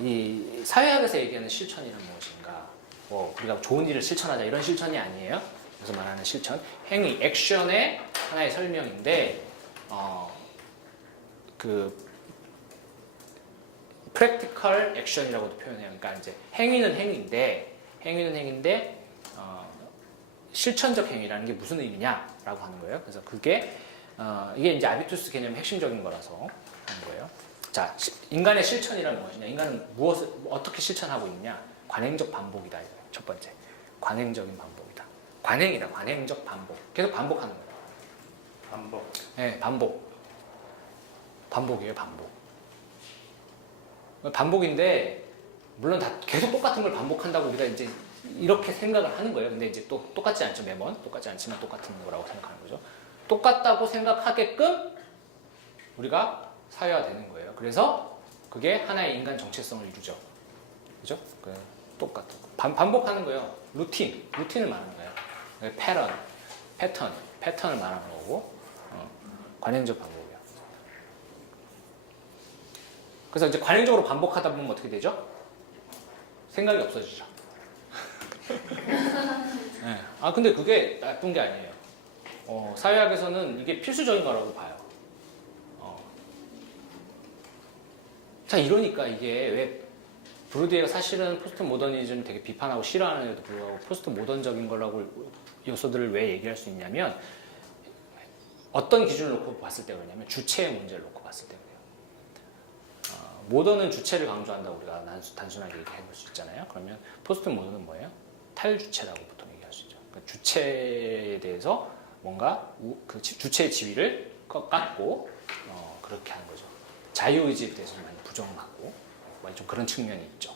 이 사회학에서 얘기하는 실천이란 무엇인가? 우리가 좋은 일을 실천하자 이런 실천이 아니에요. 그래서 말하는 실천, 행위, 액션의 하나의 설명인데 그 practical action이라고도 표현해요. 그러니까 이제 행위는 행위인데 실천적 행위라는 게 무슨 의미냐라고 하는 거예요. 그래서 이게 이제 아비투스 개념의 핵심적인 거라서 하는 거예요. 자, 인간의 실천이란 무엇이냐? 인간은 무엇을 어떻게 실천하고 있냐? 관행적 반복이다. 첫 번째, 관행적인 반복이다. 관행적 반복. 계속 반복하는 거예요. 반복. 네, 반복이에요, 반복. 반복인데 물론 다 계속 똑같은 걸 반복한다고 우리가 이제 이렇게 생각을 하는 거예요. 근데 이제 또 똑같지 않죠, 매번. 똑같지 않지만 똑같은 거라고 생각하는 거죠. 똑같다고 생각하게끔 우리가 사회화되는 거예요. 그래서 그게 하나의 인간 정체성을 이루죠. 그죠? 똑같은 반복하는 거예요. 루틴을 말하는 거예요. 패턴을 말하는 거고, 관행적 반복이에요. 그래서 이제 관행적으로 반복하다 보면 어떻게 되죠? 생각이 없어지죠. 네. 근데 그게 나쁜 게 아니에요. 사회학에서는 이게 필수적인 거라고 봐요. 자, 이러니까 이게 왜 브루디에가 사실은 포스트 모더니즘을 되게 비판하고 싫어하는데도 불구하고 포스트 모던적인 거라고 요소들을 왜 얘기할 수 있냐면 어떤 기준을 놓고 봤을 때 그러냐면 주체의 문제를 놓고 봤을 때 그래요. 모던은 주체를 강조한다고 우리가 단순하게 얘기해 볼 수 있잖아요. 그러면 포스트 모던은 뭐예요? 탈주체라고 보통 얘기할 수 있죠. 그러니까 주체에 대해서 뭔가 그 주체의 지위를 깎고 그렇게 하는 거죠. 자유의지에 대해서 많이 부정하고 좀 그런 측면이 있죠.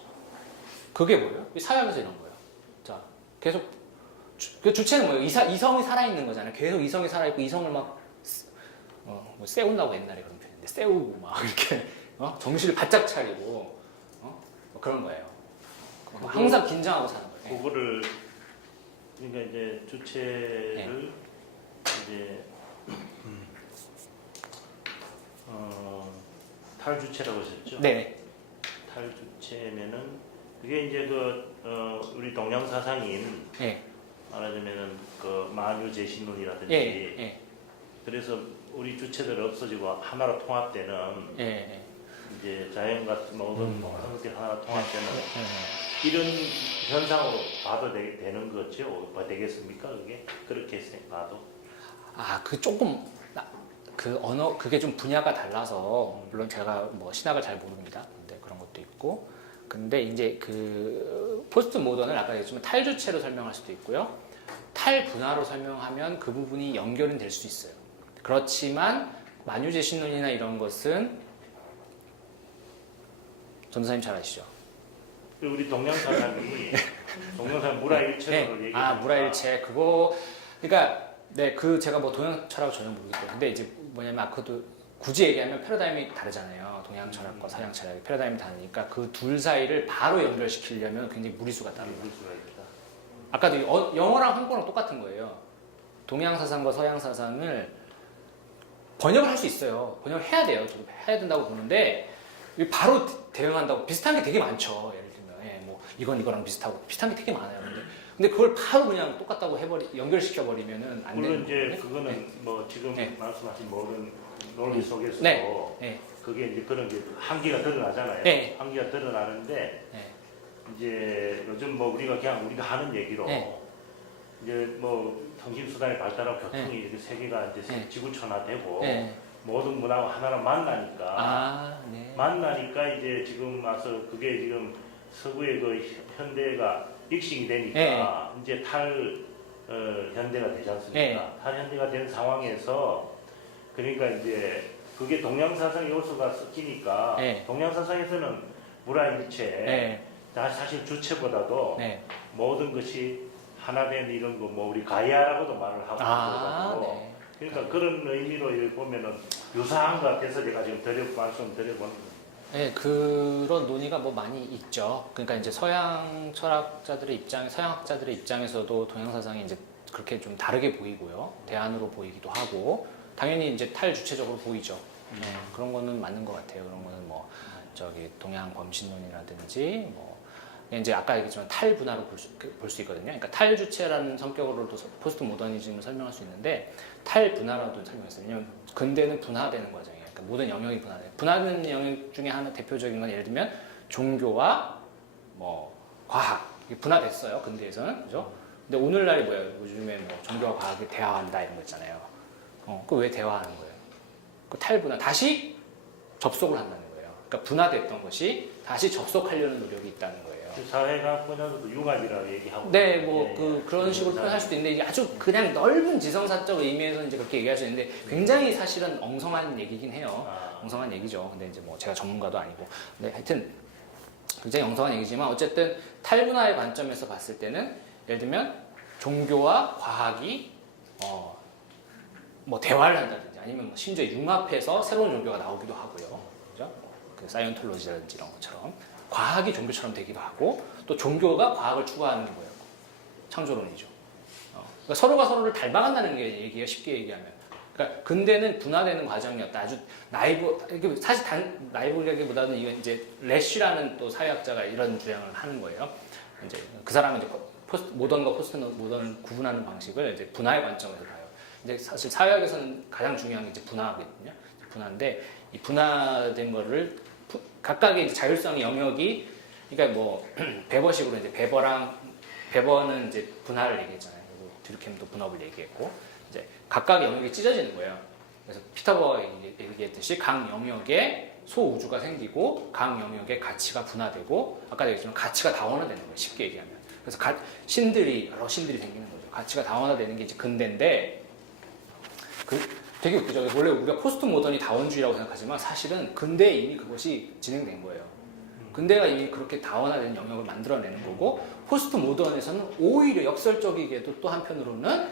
그게 뭐예요? 사회학에서 이런 거예요. 자, 계속 그 주체는 뭐예요? 이성이 살아있는 거잖아요. 계속 이성이 살아있고 이성을 막 뭐 세운다고 옛날에 그런 표현인데 세우고 막 이렇게 정신을 바짝 차리고 뭐 그런 거예요. 항상 긴장하고 사는 거예요. 그거를 그러니까 이제 주체를 이제 탈주체라고 하셨죠? 네. 탈주체면은 그게 이제 우리 동양 사상인 말하자면은 그 만유재신론이라든지 그래서 우리 주체들 없어지고 하나로 통합되는 이제 자연 같은 모든 것들 하나로 통합되는 이런 현상으로 봐도 되는 거죠? 되겠습니까? 그게 그렇게 봐도? 그게 좀 분야가 달라서 물론 제가 뭐 신학을 잘 모릅니다. 근데 그런 것도 있고 근데 이제 그 포스트 모던을 아까 얘기했지만 탈주체로 설명할 수도 있고요. 탈분화로 설명하면 그 부분이 연결은 될 수 있어요. 그렇지만 만유재 신론이나 이런 것은 전도사님 잘 아시죠? 우리 동양사상이 동양사상 무라일체로 네. 얘기하니까 무라일체 그거 그러니까 네, 그 제가 뭐 동양 철학을 전혀 모르겠고 근데 이제 뭐냐면 아까도 굳이 얘기하면 패러다임이 다르잖아요. 동양 철학과 서양 철학의 패러다임이 다르니까 그 둘 사이를 바로 연결시키려면 굉장히 무리수가 따르는 거예요. 무리수가 있다. 아까도 영어랑 한국어랑 똑같은 거예요. 동양 사상과 서양 사상을 번역을 할 수 있어요. 번역을 해야 돼요. 저도 해야 된다고 보는데 바로 대응한다고 비슷한 게 되게 많죠. 예를 들면 뭐 이건 이거랑 비슷하고 비슷한 게 되게 많아요. 근데 그걸 바로 그냥 똑같다고 연결시켜 버리면은 안 물론 되는 이제 거거든요. 그거는 뭐 지금 네. 말씀하신 모든 논리 속에서도 네. 네. 그게 이제 그런 게 한계가 드러나잖아요. 네. 한계가 드러나는데 네. 이제 요즘 뭐 우리가 그냥 우리가 하는 얘기로 네. 이제 뭐 통신수단이 발달하고 교통이 네. 이렇게 세계가 이제 네. 지구촌화되고 네. 모든 문화가 하나로 만나니까 네. 만나니까 이제 지금 와서 그게 지금 서구의 그 현대가 믹싱이 되니까 이제 현대가 되지 않습니까? 네. 탈현대가 된 상황에서 그러니까 이제 그게 동양사상 요소가 섞이니까 네. 동양사상에서는 무라일체 네. 사실 주체보다도 네. 모든 것이 하나 된 이런 거 뭐 우리 가이아라고도 말을 하고 있거든요. 네. 그러니까 그런 의미로 이렇게 보면은 유사한 것 같아서 제가 지금 말씀드려보는 겁니다. 네, 그런 논의가 뭐 많이 있죠. 그러니까 이제 서양 철학자들의 서양 학자들의 입장에서도 동양 사상이 이제 그렇게 좀 다르게 보이고요. 대안으로 보이기도 하고, 당연히 이제 탈주체적으로 보이죠. 네, 그런 거는 맞는 것 같아요. 그런 거는 뭐 동양 범신론이라든지 뭐 이제 아까 얘기했지만 탈분화로 볼 수 있거든요. 그러니까 탈주체라는 성격으로도 포스트 모더니즘을 설명할 수 있는데 탈분화라도 설명했어요. 왜냐하면 근대는 분화되는 과정이에요. 그러니까 모든 영역이 분화돼요. 분화되는 영역 중에 하나 대표적인 건 예를 들면 종교와 뭐 과학 이게 분화됐어요. 근대에서는 그죠? 근데 오늘날이 뭐예요? 요즘에 뭐 종교와 과학이 대화한다 이런 거 있잖아요. 그 왜 대화하는 거예요? 그 탈분화 다시 접속을 한다는 거예요. 그러니까 분화됐던 것이 다시 접속하려는 노력이 있다는 거예요. 사회학 분야에서도 융합이라고 얘기하고. 네, 뭐 예, 그런 식으로 표현할 수도 있는데 이게 아주 그냥 넓은 지성사적 의미에서 이제 그렇게 얘기할 수 있는데 굉장히 사실은 엉성한 얘기긴 해요. 엉성한 얘기죠. 근데 이제 뭐 제가 전문가도 아니고, 근데 하여튼 굉장히 엉성한 얘기지만 어쨌든 탈분화의 관점에서 봤을 때는 예를 들면 종교와 과학이 뭐 대화를 한다든지 아니면 뭐 심지어 융합해서 새로운 종교가 나오기도 하고요. 그죠? 그 사이언톨로지라든지 이런 것처럼. 과학이 종교처럼 되기도 하고 또 종교가 과학을 추구하는 게 뭐예요? 창조론이죠. 그러니까 서로가 서로를 닮아간다는 게 얘기예요. 쉽게 얘기하면. 그러니까 근대는 분화되는 과정이었다. 아주 사실 나이브라기보다는 이건 이제 래쉬라는 또 사회학자가 이런 주장을 하는 거예요. 이제 그 사람은 이제 모던과 포스트 모던 구분하는 방식을 이제 분화의 관점에서 봐요. 이제 사실 사회학에서는 가장 중요한 게 이제 분화거든요. 분화인데 이 분화된 거를 각각의 이제 자율성의 영역이 그러니까 뭐 베버식으로 이제 베버는 이제 분할을 얘기했잖아요. 그리고 듀르켐도 분업을 얘기했고 이제 각각의 영역이 찢어지는 거예요. 그래서 피터버가 얘기했듯이 각 영역에 소우주가 생기고 각 영역의 가치가 분화되고 아까 얘기했지만 가치가 다원화되는 거예요. 쉽게 얘기하면. 그래서 여러 신들이 생기는 거죠. 가치가 다원화되는 게 이제 근대인데 되게 웃기죠. 원래 우리가 포스트 모던이 다원주의라고 생각하지만 사실은 근대에 이미 그것이 진행된 거예요. 근대가 이미 그렇게 다원화된 영역을 만들어내는 거고 포스트 모던에서는 오히려 역설적이게도 또 한편으로는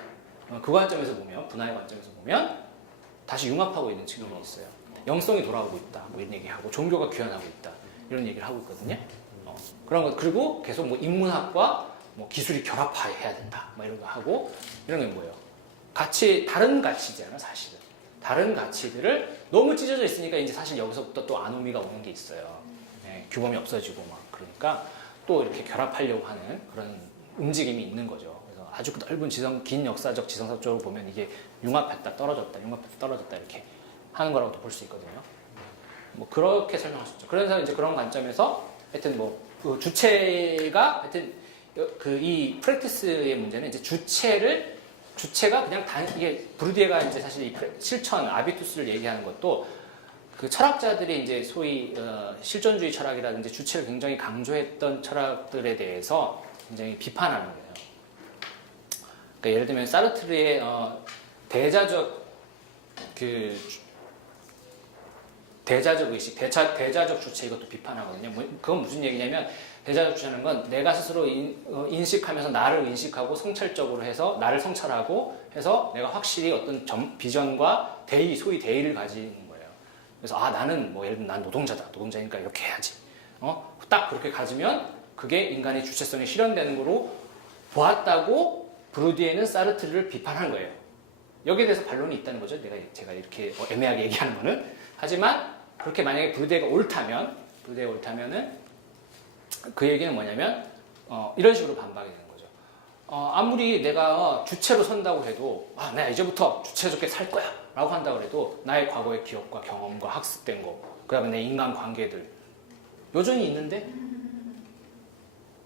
그 관점에서 보면 분화의 관점에서 보면 다시 융합하고 있는 측면이 있어요. 영성이 돌아오고 있다. 뭐 이런 얘기하고 종교가 귀환하고 있다. 이런 얘기를 하고 있거든요. 그런 것 그리고 계속 뭐 인문학과 뭐 기술이 결합해야 된다. 뭐 이런 거 하고 이런 게 뭐예요? 다른 가치잖아요, 사실은. 다른 가치들을 너무 찢어져 있으니까 이제 사실 여기서부터 또 아노미가 오는 게 있어요. 네, 규범이 없어지고 막 그러니까 또 이렇게 결합하려고 하는 그런 움직임이 있는 거죠. 그래서 아주 넓은 긴 역사적 지성사적으로 보면 이게 융합했다 떨어졌다 이렇게 하는 거라고도 볼 수 있거든요. 뭐 그렇게 설명할 수 있죠. 그래서 이제 그런 관점에서 하여튼 뭐 그 주체가 하여튼 이 프랙티스의 문제는 이제 주체가 그냥 이게 브루디에가 이제 사실 이 실천 아비투스를 얘기하는 것도 그 철학자들이 이제 소위 실존주의 철학이라든지 주체를 굉장히 강조했던 철학들에 대해서 굉장히 비판하는 거예요. 그러니까 예를 들면 사르트르의 대자적 대자적 의식, 대자적 주체 이것도 비판하거든요. 그건 무슨 얘기냐면 대자적 주체는 건 내가 스스로 인식하면서 나를 인식하고 성찰적으로 해서 나를 성찰하고 해서 내가 확실히 어떤 비전과 대의, 소위 대의를 가지는 거예요. 그래서 나는 뭐 예를 들면 난 노동자니까 이렇게 해야지. 딱 그렇게 가지면 그게 인간의 주체성이 실현되는 거로 보았다고 브루디에는 사르트르를 비판한 거예요. 여기에 대해서 반론이 있다는 거죠. 제가 이렇게 애매하게 얘기하는 거는. 하지만 그렇게 만약에 브루디에가 옳다면은 그 얘기는 뭐냐면 이런 식으로 반박이 되는 거죠. 아무리 내가 주체로 선다고 해도 내가 이제부터 주체적게 살 거야 라고 한다고 해도 나의 과거의 기억과 경험과 학습된 거, 그 다음에 내 인간관계들 여전히 있는데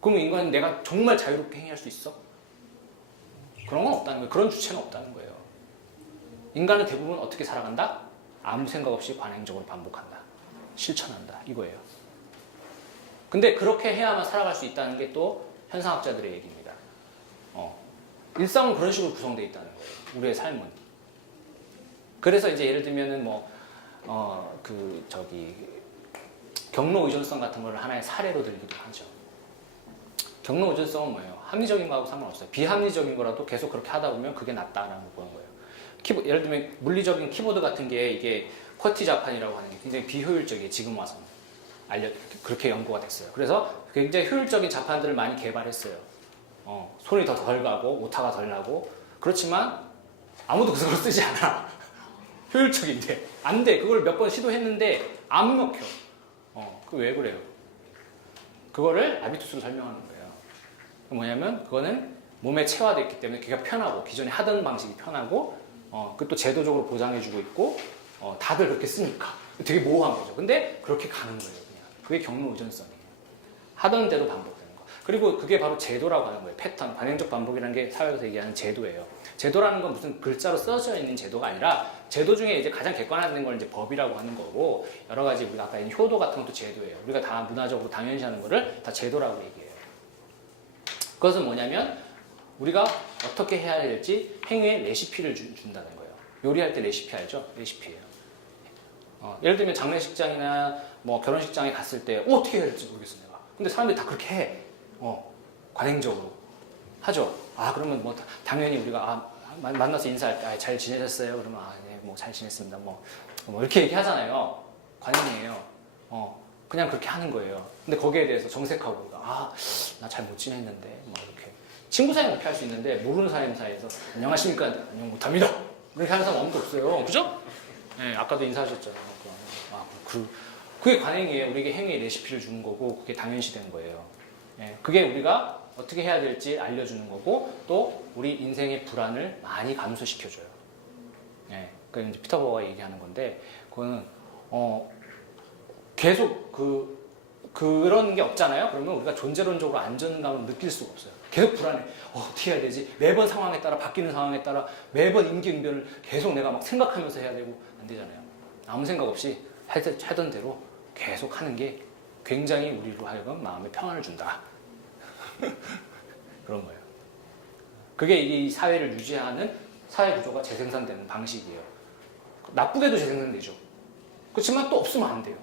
그럼 인간은 내가 정말 자유롭게 행위할 수 있어? 그런 건 없다는 거예요. 그런 주체는 없다는 거예요. 인간은 대부분 어떻게 살아간다? 아무 생각 없이 관행적으로 반복한다. 실천한다. 이거예요. 근데 그렇게 해야만 살아갈 수 있다는 게 또 현상학자들의 얘기입니다. 일상은 그런 식으로 구성되어 있다는 거예요. 우리의 삶은. 그래서 이제 예를 들면은 경로 의존성 같은 걸 하나의 사례로 들기도 하죠. 경로 의존성은 뭐예요? 합리적인 거하고 상관없어요. 비합리적인 거라도 계속 그렇게 하다 보면 그게 낫다라는 걸 보는 거예요. 예를 들면 물리적인 키보드 같은 게 이게 쿼티 자판이라고 하는 게 굉장히 비효율적이에요. 지금 와서는. 그렇게 연구가 됐어요. 그래서 굉장히 효율적인 자판들을 많이 개발했어요. 손이 더 덜 가고 오타가 덜 나고 그렇지만 아무도 그걸 쓰지 않아. 효율적인데 안 돼. 그걸 몇 번 시도했는데 안 먹혀. 그 왜 그래요? 그거를 아비투스로 설명하는 거예요. 뭐냐면 그거는 몸에 체화됐기 때문에 그게 편하고 기존에 하던 방식이 편하고 그것도 제도적으로 보장해주고 있고 다들 그렇게 쓰니까 되게 모호한 거죠. 근데 그렇게 가는 거예요. 그냥 그게 경로 의존성이에요. 하던 대로 반복되는 거. 그리고 그게 바로 제도라고 하는 거예요. 패턴, 관행적 반복이라는 게 사회에서 얘기하는 제도예요. 제도라는 건 무슨 글자로 써져 있는 제도가 아니라 제도 중에 이제 가장 객관화되는 걸 이제 법이라고 하는 거고 여러 가지 우리가 아까 얘기한 효도 같은 것도 제도예요. 우리가 다 문화적으로 당연시하는 거를 다 제도라고 얘기해요. 그것은 뭐냐면 우리가 어떻게 해야 될지 행위의 레시피를 준다는 거예요. 요리할 때 레시피 알죠? 레시피예요. 예를 들면 장례식장이나 뭐 결혼식장에 갔을 때 어떻게 해야 될지 모르겠어 내가. 근데 사람들이 다 그렇게 해. 관행적으로 하죠. 그러면 뭐 당연히 우리가 만나서 인사할 때 잘 지내셨어요? 그러면 네, 뭐 잘 지냈습니다. 뭐 이렇게 얘기하잖아요. 관행이에요. 그냥 그렇게 하는 거예요. 근데 거기에 대해서 정색하고 나 잘 못 지냈는데 뭐 이렇게 친구 사이는 그렇게 할 수 있는데 모르는 사람 사이에서 안녕하십니까? 안녕 못합니다. 그렇게 하는 사람 아무도 없어요. 그죠? 네, 아까도 인사하셨잖아요. 그게 관행이에요. 우리에게 행위의 레시피를 주는 거고 그게 당연시된 거예요. 네, 그게 우리가 어떻게 해야 될지 알려주는 거고 또 우리 인생의 불안을 많이 감소시켜줘요. 네, 그러니까 이제 피터 버거가 얘기하는 건데 그거는 계속 그런 게 없잖아요. 그러면 우리가 존재론적으로 안정감을 느낄 수가 없어요. 계속 불안해. 어떻게 해야 되지? 매번 상황에 따라 바뀌는 상황에 따라 매번 임기응변을 계속 내가 막 생각하면서 해야 되고 안 되잖아요. 아무 생각 없이 하던 대로 계속 하는 게 굉장히 우리로 하여금 마음에 평안을 준다. 그런 거예요. 그게 이 사회를 유지하는 사회 구조가 재생산되는 방식이에요. 나쁘게도 재생산되죠. 그렇지만 또 없으면 안 돼요.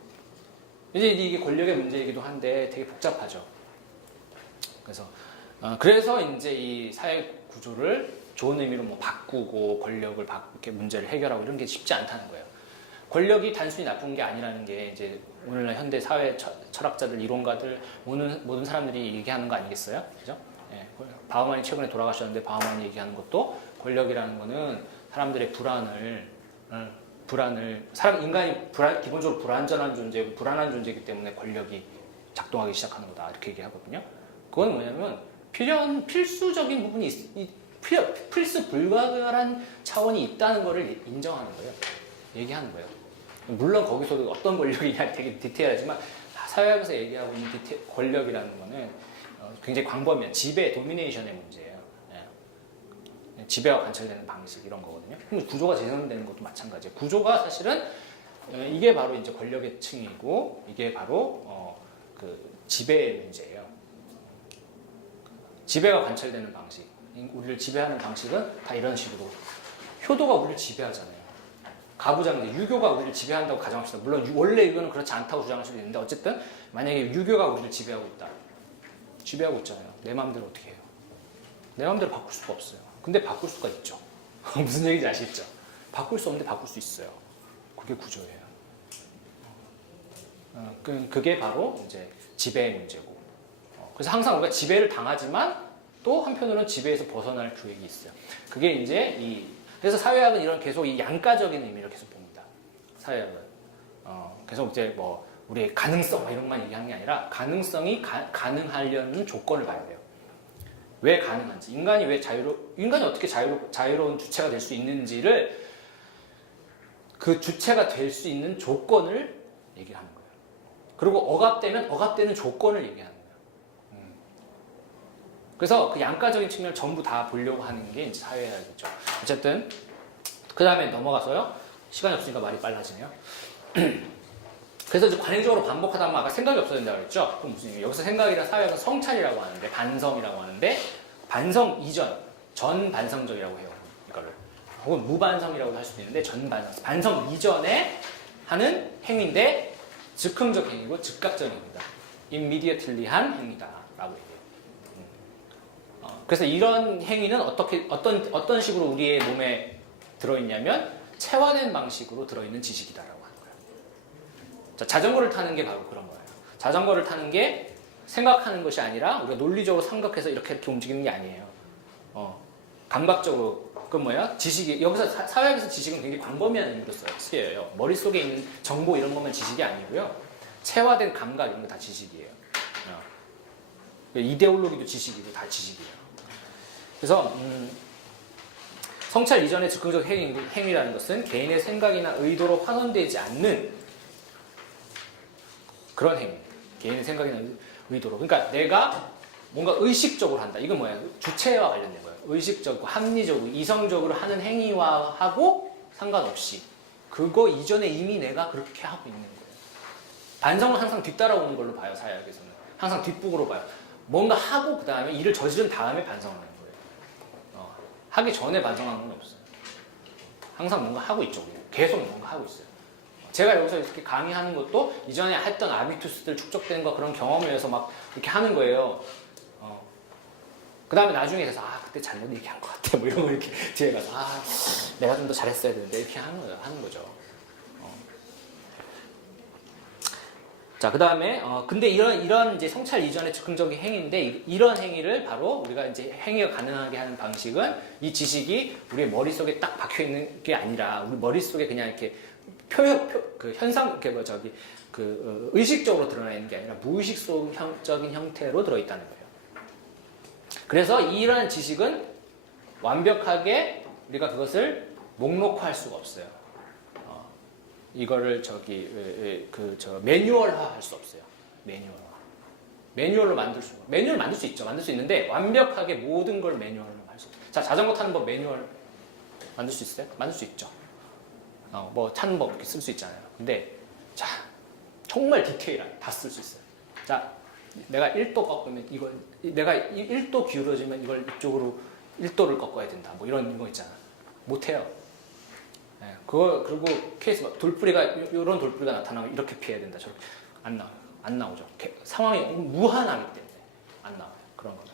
이제 이게 권력의 문제이기도 한데 되게 복잡하죠. 그래서 이제 이 사회 구조를 좋은 의미로 뭐 바꾸고 권력을 이렇게 문제를 해결하고 이런 게 쉽지 않다는 거예요. 권력이 단순히 나쁜 게 아니라는 게 이제 오늘날 현대 사회 철학자들, 이론가들 모든 사람들이 얘기하는 거 아니겠어요? 그죠? 예, 바우만이 최근에 돌아가셨는데 바우만이 얘기하는 것도 권력이라는 거는 사람들의 인간이 기본적으로 불안전한 존재고 불안한 존재이기 때문에 권력이 작동하기 시작하는 거다 이렇게 얘기하거든요. 그건 뭐냐면 필수적인 부분이 필수 불가결한 차원이 있다는 거를 인정하는 거예요. 얘기하는 거예요. 물론 거기서도 어떤 권력이냐 되게 디테일하지만 사회학에서 얘기하고 있는 권력이라는 거는 굉장히 광범위한 지배, 도미네이션의 문제예요. 지배와 관철되는 방식 이런 거거든요. 그럼 구조가 재생되는 것도 마찬가지예요. 구조가 사실은 이게 바로 이제 권력계층이고 이게 바로 그 지배의 문제예요. 지배가 관철되는 방식, 우리를 지배하는 방식은 다 이런 식으로 효도가 우리를 지배하잖아요. 가부장제, 유교가 우리를 지배한다고 가정합시다. 물론 원래 유교는 그렇지 않다고 주장할 수도 있는데 어쨌든 만약에 유교가 우리를 지배하고 있다. 지배하고 있잖아요. 내 마음대로 어떻게 해요? 내 마음대로 바꿀 수가 없어요. 근데 바꿀 수가 있죠. 무슨 얘기인지 아시겠죠? 바꿀 수 없는데 바꿀 수 있어요. 그게 구조예요. 그게 바로 이제 지배의 문제고. 그래서 항상 우리가 지배를 당하지만 또 한편으로는 지배에서 벗어날 계획이 있어요. 그게 이제 그래서 사회학은 이런 계속 이 양가적인 의미를 계속 봅니다. 사회학은 계속 이제 뭐 우리의 가능성 이런 것만 얘기하는 게 아니라 가능성이 가능하려는 조건을 봐야 돼요. 왜 가능한지, 인간이 어떻게 자유로운 주체가 될 수 있는지를 그 주체가 될 수 있는 조건을 얘기하는 거예요. 그리고 억압되면 억압되는 조건을 얘기하는 거예요. 그래서 그 양가적인 측면을 전부 다 보려고 하는 게 이제 사회학이죠. 어쨌든 그 다음에 넘어가서요. 시간이 없으니까 말이 빨라지네요. 그래서 이제 관행적으로 반복하다 보면 아까 생각이 없어진다고 그랬죠? 그럼 무슨 얘기예요? 여기서 생각이랑 사회학은 성찰이라고 하는데 반성이라고 하는데 반성 이전, 전반성적이라고 해요. 이거를. 혹은 무반성이라고 할 수도 있는데 전반성. 반성 이전에 하는 행위인데 즉흥적 행위고 즉각적 행위다. immediately 한 행위다라고 얘기해요. 그래서 이런 행위는 어떤 식으로 우리의 몸에 들어있냐면 체화된 방식으로 들어있는 지식이다라고 하는 거예요. 자, 자전거를 타는 게 바로 그런 거예요. 자전거를 타는 게 생각하는 것이 아니라 우리가 논리적으로 생각해서 이렇게 움직이는 게 아니에요. 감각적으로 그 뭐야? 지식이 여기서 사회학에서 지식은 굉장히 광범위한 의미로 쓰여요. 머릿속에 있는 정보 이런 것만 지식이 아니고요. 체화된 감각 이런 거 다 지식이에요. 이데올로기도 지식이고 다 지식이에요. 그래서 성찰 이전의 즉흥적 행위라는 것은 개인의 생각이나 의도로 환원되지 않는 그런 행위. 개인의 생각이나 의도로. 그러니까 내가 뭔가 의식적으로 한다. 이건 뭐야? 주체와 관련된 거예요. 의식적이고 합리적으로 이성적으로 하는 행위와하고 상관없이 그거 이전에 이미 내가 그렇게 하고 있는 거예요. 반성은 항상 뒤따라오는 걸로 봐요. 사회학에서는. 항상 뒷북으로 봐요. 뭔가 하고 그 다음에 일을 저지른 다음에 반성하는 거예요. 하기 전에 반성하는 건 없어요. 항상 뭔가 하고 있죠. 계속 뭔가 하고 있어요. 제가 여기서 이렇게 강의하는 것도 이전에 했던 아비투스들 축적된 거 그런 경험을 위해서 막 이렇게 하는 거예요. 그 다음에 나중에 가서 그때 잘못 얘기한 것 같아. 뭐 이런 거 이렇게 뒤에 가서 내가 좀 더 잘했어야 되는데 이렇게 하는 거죠. 자, 그 다음에, 근데 이런 이제 성찰 이전의 즉흥적인 행위인데, 이런 행위를 바로 우리가 이제 행위가 가능하게 하는 방식은 이 지식이 우리의 머릿속에 딱 박혀 있는 게 아니라, 우리 머릿속에 그냥 이렇게 의식적으로 드러나 있는 게 아니라 무의식적인 형태로 들어있다는 거예요. 그래서 이러한 지식은 완벽하게 우리가 그것을 목록화할 수가 없어요. 이거를 매뉴얼화 할 수 없어요. 매뉴얼로 만들 수 있죠. 만들 수 있는데 완벽하게 모든 걸 매뉴얼로 할 수 없어요. 자, 자전거 타는 법 매뉴얼 만들 수 있어요? 만들 수 있죠. 뭐 타는 법 이렇게 쓸 수 있잖아요. 근데 자, 정말 디테일하게 다 쓸 수 있어요. 자, 내가 1도 꺾으면 이걸 내가 1도 기울어지면 이걸 이쪽으로 1도를 꺾어야 된다. 뭐 이런 거 있잖아. 못 해요. 네, 그리고 케이스 돌뿌리가 이런 돌뿌리가 나타나면 이렇게 피해야 된다. 저렇게 안 나오죠. 상황이 무한하기 때문에 안 나와요. 그런 거는.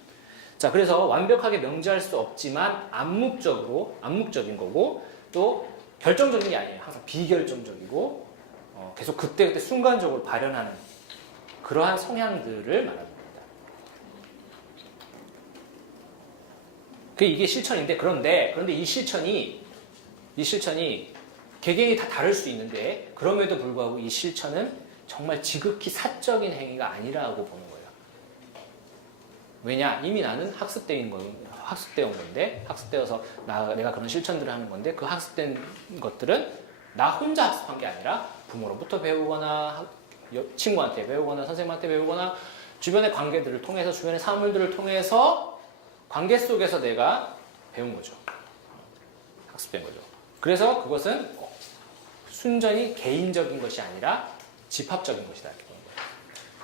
자, 그래서 완벽하게 명제할 수 없지만 암묵적인 거고 또 결정적인 게 아니에요. 항상 비결정적이고 계속 그때 순간적으로 발현하는 그러한 성향들을 말합니다. 이게 실천인데 그런데 이 실천이 개개인이 다 다를 수 있는데 그럼에도 불구하고 이 실천은 정말 지극히 사적인 행위가 아니라고 보는 거예요. 왜냐? 이미 나는 학습되어 온 건데 학습되어서 내가 그런 실천들을 하는 건데 그 학습된 것들은 나 혼자 학습한 게 아니라 부모로부터 배우거나 친구한테 배우거나 선생님한테 배우거나 주변의 관계들을 통해서 주변의 사물들을 통해서 관계 속에서 내가 배운 거죠. 학습된 거죠. 그래서 그것은 순전히 개인적인 것이 아니라 집합적인 것이다. 이렇게 보는 거예요.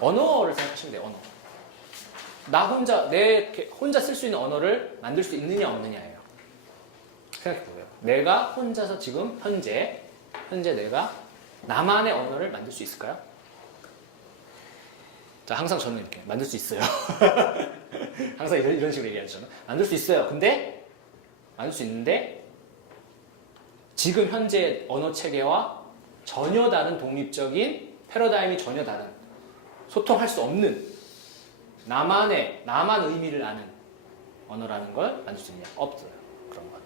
언어를 생각하시면 돼요. 언어. 나 혼자 혼자 쓸 수 있는 언어를 만들 수 있느냐 없느냐예요. 생각해 보세요. 내가 혼자서 지금 현재 내가 나만의 언어를 만들 수 있을까요? 자, 항상 저는 이렇게 만들 수 있어요. 항상 이런 식으로 얘기하죠. 저는 만들 수 있어요. 근데 만들 수 있는데 지금 현재 언어 체계와 전혀 다른 독립적인 패러다임이 전혀 다른 소통할 수 없는 나만 의미를 아는 언어라는 걸 만들 수 있냐? 없어요. 그런 건.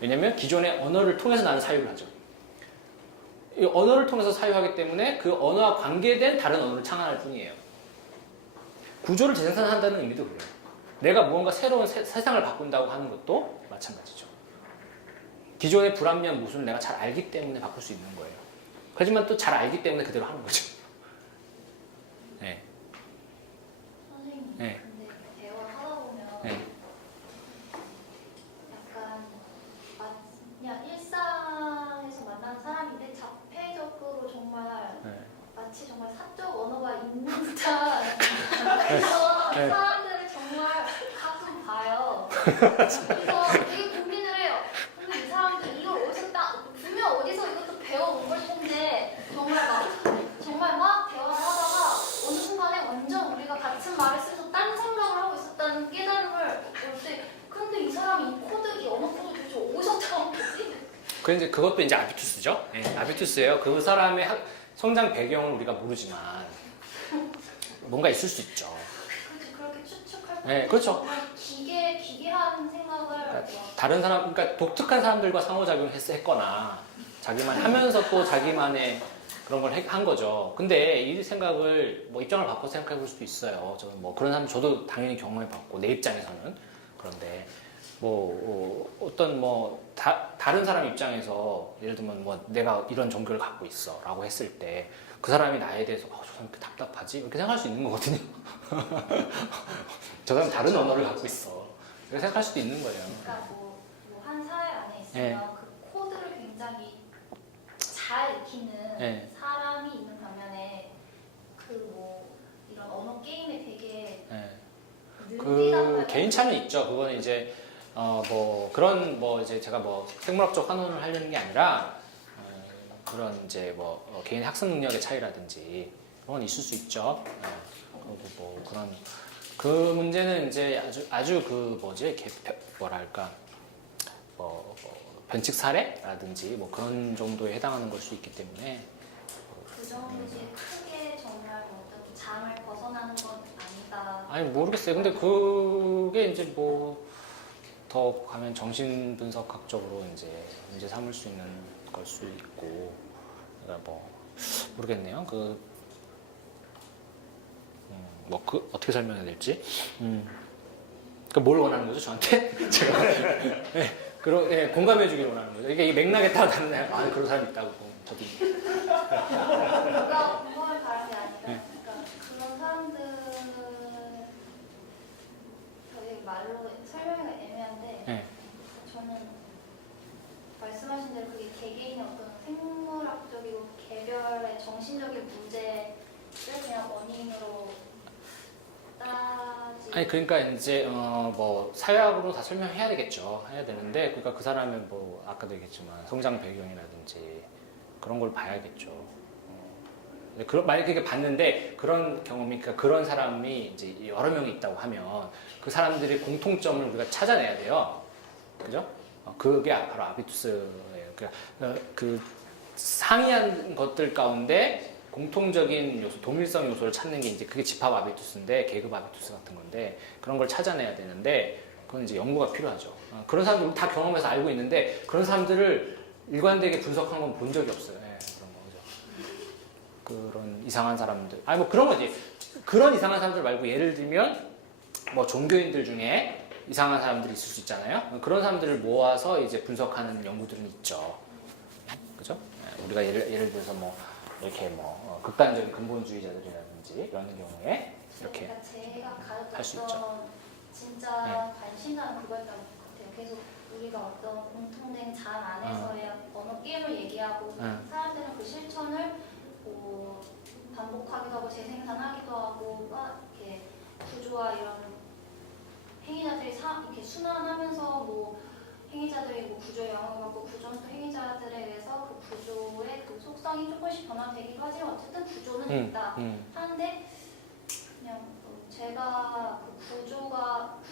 왜냐면 기존의 언어를 통해서 나는 사유를 하죠. 이 언어를 통해서 사유하기 때문에 그 언어와 관계된 다른 언어를 창안할 뿐이에요. 구조를 재생산한다는 의미도 그래요. 내가 무언가 새로운 세상을 바꾼다고 하는 것도 마찬가지죠. 기존의 불합리한 모순을 내가 잘 알기 때문에 바꿀 수 있는 거예요. 하지만 또 잘 알기 때문에 그대로 하는 거죠. 네. 선생님, 네. 근데 대화하다 보면 네. 약간 그냥 일상에서 만나는 사람인데 자폐적으로 정말 네. 마치 정말 사적 언어가 있는 듯한 그래서 네. 사람들을 정말 가끔 봐요. 그래서 되게 고민을 해요. 근데 이 사람들 이걸 어디서 분명 어디서 이것도 배워온 걸 텐데 정말 막 대화를 하다가 어느 순간에 완전 우리가 같은 말을 쓰면서 딴 생각을 하고 있었다는 깨달음을 볼 때 근데 이 사람이 이 언어 코드 도대체 어디서 타온 거지? 그런데 그것도 이제 아비투스죠. 네, 아비투스예요. 그 사람의 성장 배경을 우리가 모르지만 뭔가 있을 수 있죠. 그렇지, 그렇게 추측할 때 네, 그렇죠. 정말 기괴한 생각을 다른 사람, 그러니까 독특한 사람들과 상호작용을 했거나 자기만 하면서 또 자기만의 그런 걸 한 거죠. 근데 이 생각을 뭐 입장을 바꿔 생각해 볼 수도 있어요. 저는 뭐 그런 사람 저도 당연히 경험해 봤고 내 입장에서는 그런데 뭐 어떤 뭐 다른 사람 입장에서 예를 들면 뭐 내가 이런 종교를 갖고 있어라고 했을 때 그 사람이 나에 대해서 저 사람 이렇게 답답하지 이렇게 생각할 수 있는 거거든요. 저 사람 다른 언어를 갖고 있어. 이렇게 생각할 수도 있는 거예요. 그러니까 뭐 한 사회 안에 있으면 그 코드를 굉장히 잘 익히는 네. 사람이 있는 반면에 그 뭐 이런 언어 게임에 되게 네. 느리다고 그 개인차는 있죠. 그거는 이제 뭐 그런 뭐 이제 제가 뭐 생물학적 환원을 하려는 게 아니라 그런 이제 뭐 개인 학습 능력의 차이라든지 그런 건 있을 수 있죠. 그리고 뭐 그런 그 문제는 이제 아주 그 뭐지 뭐랄까 뭐 변칙 사례라든지 뭐 그런 정도에 해당하는 걸 수 있기 때문에 그 정도지 크게 정말 뭐 어떤 장을 벗어나는 건 아니다. 아니 모르겠어요. 근데 그게 이제 뭐 더 가면 정신 분석학적으로 이제 문제 삼을 수 있는 걸 수 있고, 그러니까 뭐 모르겠네요. 뭐 어떻게 설명해야 될지. 그 뭘 원하는 거죠 저한테? 제가 공감해주길 원하는 거죠. 이게 맥락에 따라 다른 그런 사람이 있다고 저도. 누가 공감을 바라는 게 아니라 네. 그러니까 그런 사람들은 저희 말로 설명이 애매한데 네. 저는 말씀하신 대로 그게 개개인의 어떤 생물학적이고 개별의 정신적인 문제를 그냥 원인으로 따지. 아니 그러니까 이제 뭐 사회학으로 다 설명해야 되겠죠. 해야 되는데 그러니까 그 사람의 뭐 아까도 얘기했지만 성장 배경이라든지 그런 걸 봐야겠죠. 만약에 봤는데 그런 경험이 그러니까 그런 사람이 이제 여러 명이 있다고 하면 그 사람들의 공통점을 우리가 찾아내야 돼요. 그죠? 그게 바로 아비투스예요. 그러니까 그 상이한 것들 가운데 공통적인 요소, 동일성 요소를 찾는 게 이제 그게 집합 아비투스인데 계급 아비투스 같은 건데 그런 걸 찾아내야 되는데 그건 이제 연구가 필요하죠. 그런 사람들 우리 다 경험해서 알고 있는데 그런 사람들을 일관되게 분석한 건 본 적이 없어요. 네, 그런 거죠. 그런 이상한 사람들. 아니 뭐 그런 거지. 그런 이상한 사람들 말고 예를 들면 뭐 종교인들 중에 이상한 사람들이 있을 수 있잖아요. 그런 사람들을 모아서 이제 분석하는 연구들은 있죠. 그죠? 우리가 예를 들어서 뭐 이렇게 뭐 극단적인 근본주의자들이라든지 이런 경우에 이렇게 그러니까 제가 할수 가졌던 있죠. 진짜 관심사는 그거였던 것 같아요. 계속 우리가 어떤 공통된 잠 안에서의 언어 게임을 얘기하고 사람들은 그 실천을 뭐 반복하기도 하고 재생산하기도 하고 막 이렇게 구조와 이런 행위자들이 이렇게 순환하면서 뭐 행위자들이 뭐 구조에 영향을 받고 구조는 또 행위자들에 의해서 그 구조의 그 속성이 조금씩 변화되기도 하지만 어쨌든 구조는 있다 하는데 그냥 제가 그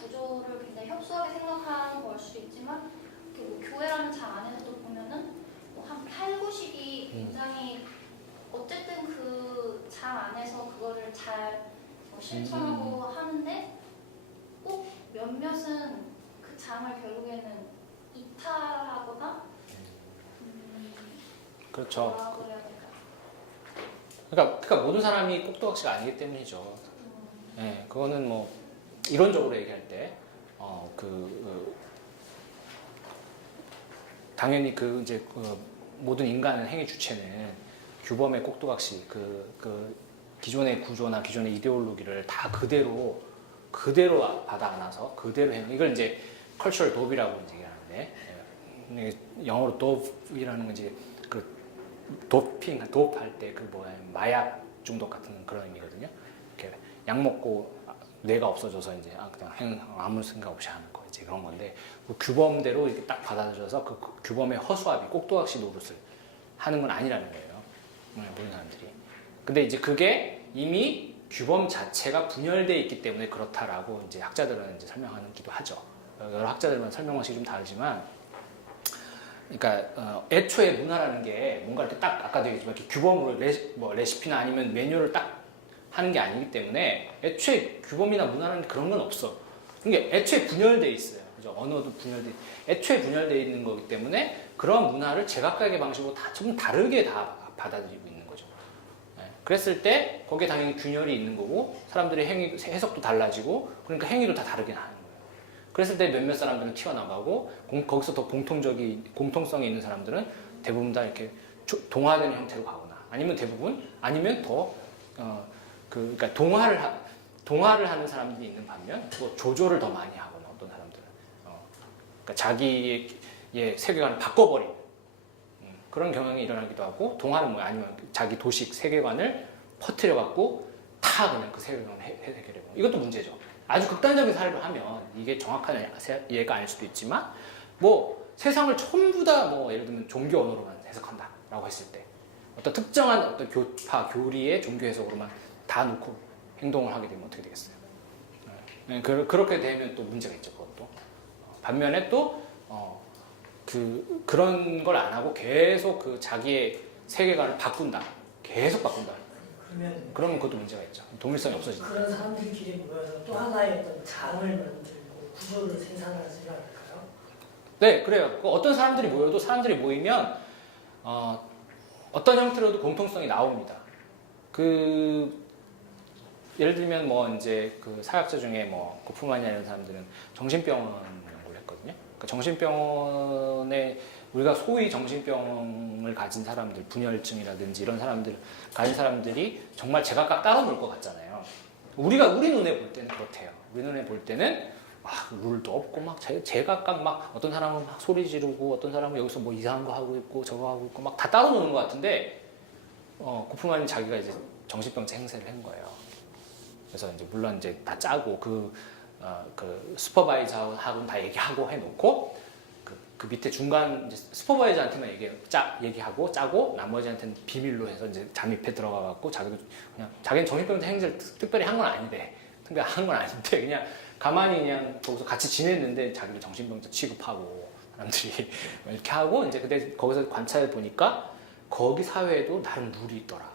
구조를 굉장히 협소하게 생각하는 걸 수도 있지만 뭐 교회라는 장 안에서도 보면은 뭐한 8, 90이 굉장히 어쨌든 그 장 안에서 그거를 잘 실천하고 하는데 꼭 몇몇은 그 장을 결국에는 이탈하거나 그렇죠. 뭐라 그래야 될까? 그러니까 모든 사람이 꼭두각시가 아니기 때문이죠. 네, 그거는 뭐 이론적으로 얘기할 때 당연히 이제 모든 인간의 행위 주체는 규범의 꼭두각시 그 기존의 구조나 기존의 이데올로기를 다 그대로 받아 안아서 그대로 이걸 이제 컬처럴 도비라고 이제 얘기하는데 영어로 도브이라는 건 이제 그 도프할 때 그 마약 중독 같은 그런 의미거든요. 이렇게 약 먹고 뇌가 없어져서 이제 그냥 아무 생각 없이 하는 거 이제 그런 건데 그 규범대로 이렇게 딱 받아들여서 그 규범의 허수아비 꼭두각시 노릇을 하는 건 아니라는 거예요. 모든 사람들이. 근데 이제 그게 이미 규범 자체가 분열되어 있기 때문에 그렇다라고 이제 학자들은 이제 설명하기도 하죠. 여러 학자들만 설명 방식이 좀 다르지만, 그러니까 애초에 문화라는 게 뭔가 이렇게 딱 아까도 얘기했지만 이렇게 규범으로 레시피나 아니면 매뉴얼을 딱 하는 게 아니기 때문에 애초에 규범이나 문화라는 그런 건 없어. 그게 애초에 분열되어 있어요. 그죠? 언어도 애초에 분열되어 있는 거기 때문에 그런 문화를 제각각의 방식으로 다 좀 다르게 다 받아들이고 있는 거죠. 그랬을 때 거기에 당연히 균열이 있는 거고 사람들의 해석도 달라지고 그러니까 행위도 다 다르게 하는 거예요. 그랬을 때 몇몇 사람들은 튀어나가고 거기서 더 공통성이 있는 사람들은 대부분 다 이렇게 동화되는 형태로 가거나 아니면 더 그러니까 동화를 하는 사람들이 있는 반면 또 조조를 더 많이 하거나 어떤 사람들은 그러니까 자기의 세계관을 바꿔버리는 그런 경향이 일어나기도 하고 동화는 아니면 자기 도식 세계관을 퍼뜨려갖고 다 그냥 그 세계관을 해결해보고 이것도 문제죠. 아주 극단적인 사례를 하면 이게 정확한 이해가 아닐 수도 있지만 세상을 전부 다 예를 들면 종교 언어로만 해석한다라고 했을 때 어떤 특정한 어떤 교리의 종교 해석으로만 다 놓고 행동을 하게 되면 어떻게 되겠어요? 그렇게 되면 또 문제가 있죠. 그것도 반면에 또 그런 걸 안 하고 계속 자기의 세계관을 계속 바꾼다. 그러면 그것도 문제가 있죠. 동일성이 없어진다. 그런 사람들끼리 모여서 또 하나의 어떤 장을 만들고 구조를 생산하지 않을까요? 네, 그래요. 어떤 사람들이 모이면 어떤 형태로도 공통성이 나옵니다. 예를 들면 이제 그 사학자 중에 고프만이나 이런 사람들은 정신병원 연구를 했거든요. 그러니까 정신병원에 우리가 소위 정신병을 가진 사람들, 분열증이라든지 이런 사람들 가진 사람들이 정말 제각각 따로 놀 것 같잖아요. 우리 눈에 볼 때는 그렇대요. 우리 눈에 볼 때는 룰도 없고 제각각 어떤 사람은 소리 지르고 어떤 사람은 여기서 이상한 거 하고 있고 저거 하고 있고 다 따로 노는 것 같은데 고프만이 자기가 이제 정신병자 행세를 한 거예요. 그래서 이제 물론 이제 다 짜고 그 슈퍼바이저하고는 다 얘기하고 해놓고 그 밑에 중간 이제 슈퍼바이저한테만 얘기하고 짜고 나머지한테는 비밀로 해서 이제 잠입해 들어가갖고 자기는 정신병자 행세를 특별히 한 건 아닌데 그냥 가만히 그냥 거기서 같이 지냈는데 자기를 정신병자 취급하고 사람들이 이렇게 하고 이제 근데 거기서 관찰해 보니까 거기 사회에도 나름 룰이 있더라.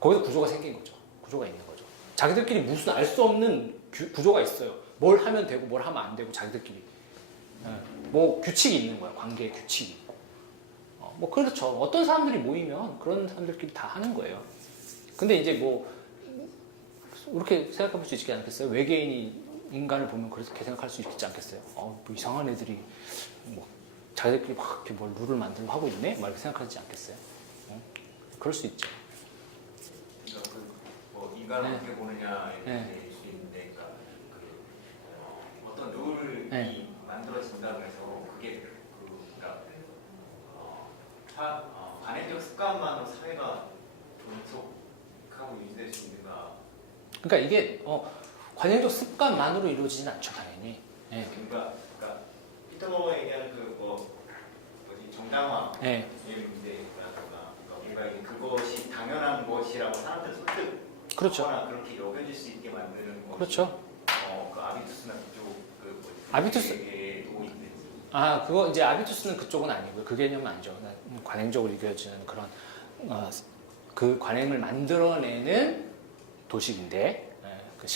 거기서 구조가 생긴 거죠. 구조가 있는 거죠. 자기들끼리 무슨 알 수 없는 구조가 있어요. 뭘 하면 되고 뭘 하면 안 되고 자기들끼리 규칙이 있는 거야. 관계의 규칙이 있고. 그렇죠. 어떤 사람들이 모이면 그런 사람들끼리 다 하는 거예요. 근데 이제 이렇게 생각해 볼 수 있지 않겠어요? 외계인이 인간을 보면 그렇게 생각할 수 있지 않겠어요? 이상한 애들이 자기들끼리 막 이렇게 룰을 만들고 하고 있네? 이렇게 생각하지 않겠어요? 그럴 수 있죠. 인간을 어떻게 보느냐 이렇게 될 수 있는데, 어떤 룰이 만들어진 그러니까 이게 관행적 습관만으로 이루어지진 않죠, 당연히. 예. 그러니까 피터버가 얘기하는 뭐지 정당화 예. 의 문제라든가 그러니까 그것이 당연한 것이라고 사람들 설득 그렇죠. 그렇게 여겨질 수 있게 만드는 것이 그렇죠. 그 아비투스나 그쪽 뭐지 아비투스. 에게도 있는지 그거 이제 아비투스는 그쪽은 아니고요. 그 개념은 아니죠. 관행적으로 이루어지는 그런 그 관행을 만들어내는 도식인데 그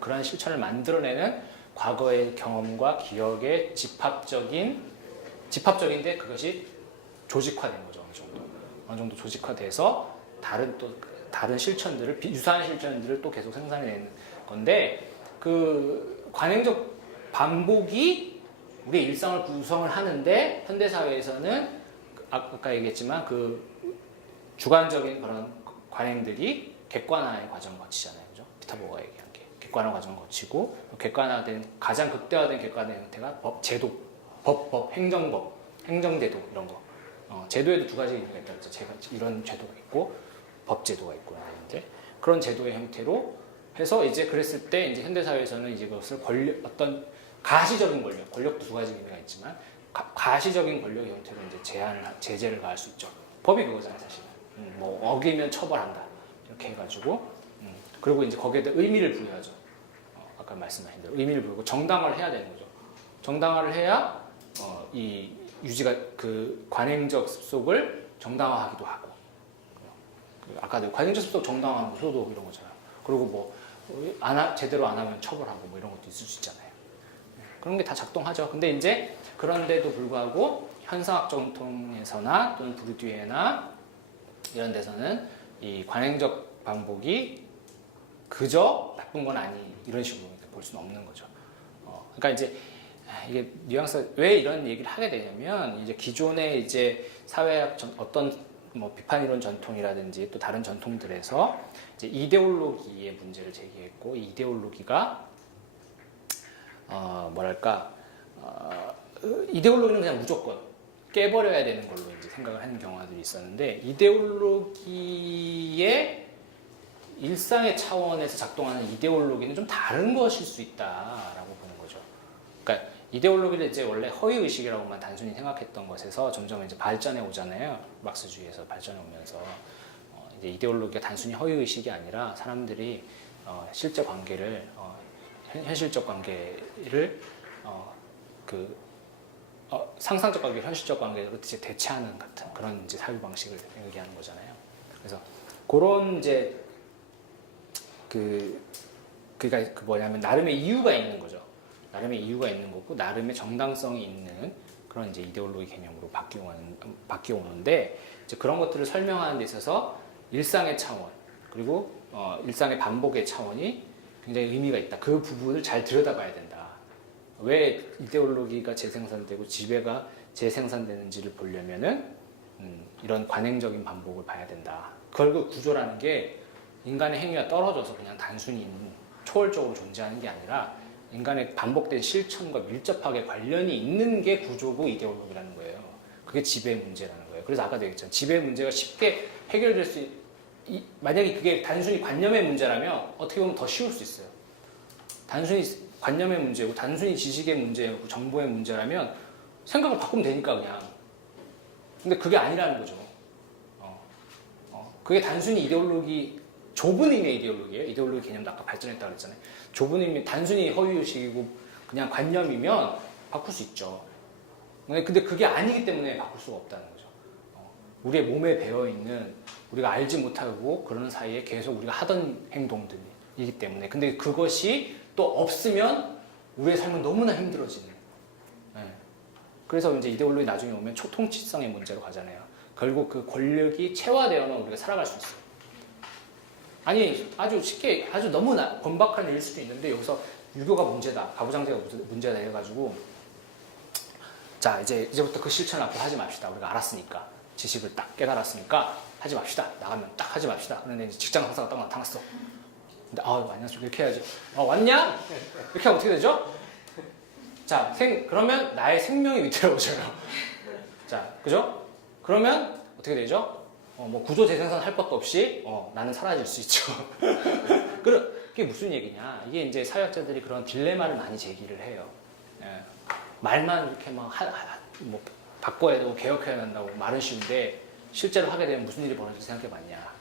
그러한 실천을 만들어내는 과거의 경험과 기억의 집합적인데 그것이 조직화된 거죠. 어느 정도 조직화돼서 다른 실천들을 유사한 실천들을 또 계속 생산해내는 건데 그 관행적 반복이 우리의 일상을 구성을 하는데 현대 사회에서는 아까 얘기했지만 그 주관적인 그런 관행들이 객관화의 과정을 거치잖아요. 그죠? 피터버가 얘기한 게 객관화 과정을 거치고 가장 극대화된 객관화 형태가 행정법, 행정제도 이런 거. 제도에도 두 가지 의미가 있다고 했죠. 제가 이런 제도가 있고 법제도가 있고 하는데 그런 제도의 형태로 해서 이제 그랬을 때 이제 현대 사회에서는 이제 그것을 어떤 가시적인 권력도 두 가지 의미가 있지만 가시적인 권력의 형태로 이제 제재를 가할 수 있죠. 법이 그거잖아요, 사실. 뭐 어기면 처벌한다 이렇게 해가지고 그리고 이제 거기에다 의미를 부여하죠. 아까 말씀하신 대로 의미를 부여하고 정당화를 해야 되는 거죠. 정당화를 해야 이 유지가 그 관행적 습속을 정당화하기도 하고 아까도 관행적 습속 정당화하고 소독 이런 거잖아요. 그리고 뭐 제대로 안 하면 처벌하고 뭐 이런 것도 있을 수 있잖아요. 그런 게 다 작동하죠. 근데 이제 그런데도 불구하고 현상학 정통에서나 또는 부르디에나 이런 데서는 이 관행적 반복이 그저 나쁜 건 아니 이런 식으로 볼 수는 없는 거죠. 그러니까 이제 이게 뉘앙스 왜 이런 얘기를 하게 되냐면 이제 기존의 이제 사회학 어떤 뭐 비판 이론 전통이라든지 또 다른 전통들에서 이제 이데올로기의 문제를 제기했고 이 이데올로기가 이데올로기는 그냥 무조건 깨버려야 되는 걸로 이제 생각을 하는 경우들이 있었는데 이데올로기의 일상의 차원에서 작동하는 이데올로기는 좀 다른 것일 수 있다라고 보는 거죠. 그러니까 이데올로기를 이제 원래 허위 의식이라고만 단순히 생각했던 것에서 점점 이제 발전해 오잖아요. 막스주의에서 발전해 오면서 이제 이데올로기가 단순히 허위 의식이 아니라 사람들이 실제 관계를 현실적 관계를 상상적 관계를 현실적 관계로 대체하는 같은 그런 이제 사유 방식을 얘기하는 거잖아요. 그래서 그런 이제 그러니까 뭐냐면 나름의 이유가 있는 거죠. 나름의 이유가 있는 거고 나름의 정당성이 있는 그런 이제 이데올로기 개념으로 바뀌어 오는데 이제 그런 것들을 설명하는 데 있어서 일상의 차원 그리고 일상의 반복의 차원이 굉장히 의미가 있다. 그 부분을 잘 들여다봐야 된다. 왜 이데올로기가 재생산되고 지배가 재생산되는지를 보려면은 이런 관행적인 반복을 봐야 된다. 결국 구조라는 게 인간의 행위와 떨어져서 그냥 단순히 초월적으로 존재하는 게 아니라 인간의 반복된 실천과 밀접하게 관련이 있는 게 구조고 이데올로기라는 거예요. 그게 지배 문제라는 거예요. 그래서 아까도 얘기했잖아요. 지배 문제가 쉽게 해결될 수 만약에 그게 단순히 관념의 문제라면 어떻게 보면 더 쉬울 수 있어요. 단순히 관념의 문제고 단순히 지식의 문제고 정보의 문제라면 생각을 바꾸면 되니까 그냥. 근데 그게 아니라는 거죠. 그게 단순히 좁은 의미의 이데올로기예요. 이데올로기 개념도 아까 발전했다고 그랬잖아요. 좁은 의미, 단순히 허위의식이고 그냥 관념이면 바꿀 수 있죠. 근데 그게 아니기 때문에 바꿀 수가 없다는 거죠. 우리의 몸에 배어있는 우리가 알지 못하고 그러는 사이에 계속 우리가 하던 행동들이기 때문에 근데 그것이 또 없으면 우리의 삶은 너무나 힘들어지는 그래서 이제 이데올로기 나중에 오면 초통치성의 문제로 가잖아요. 결국 그 권력이 체화되어는 우리가 살아갈 수 있어요. 아니 아주 쉽게 아주 너무나 번박한 일일 수도 있는데 여기서 유교가 문제다, 가부장제가 문제다 해가지고 자 이제부터 그 실천을 앞으로 하지 맙시다. 우리가 알았으니까 지식을 딱 깨달았으니까 하지 맙시다. 나가면 딱 하지 맙시다. 그런데 이제 직장 상사가 딱 나타났어. 근데 왔냐? 이렇게 해야지. 왔냐? 이렇게 하면 어떻게 되죠? 자 그러면 나의 생명이 위태로워져요. 자 그죠? 그러면 어떻게 되죠? 뭐 구조 재생산 할 것도 없이 나는 사라질 수 있죠. 그게 무슨 얘기냐? 이게 이제 사회학자들이 그런 딜레마를 많이 제기를 해요. 예. 말만 이렇게 뭐 바꿔야 되고 개혁해야 한다고 말은 쉬운데 실제로 하게 되면 무슨 일이 벌어질지 생각해봤냐?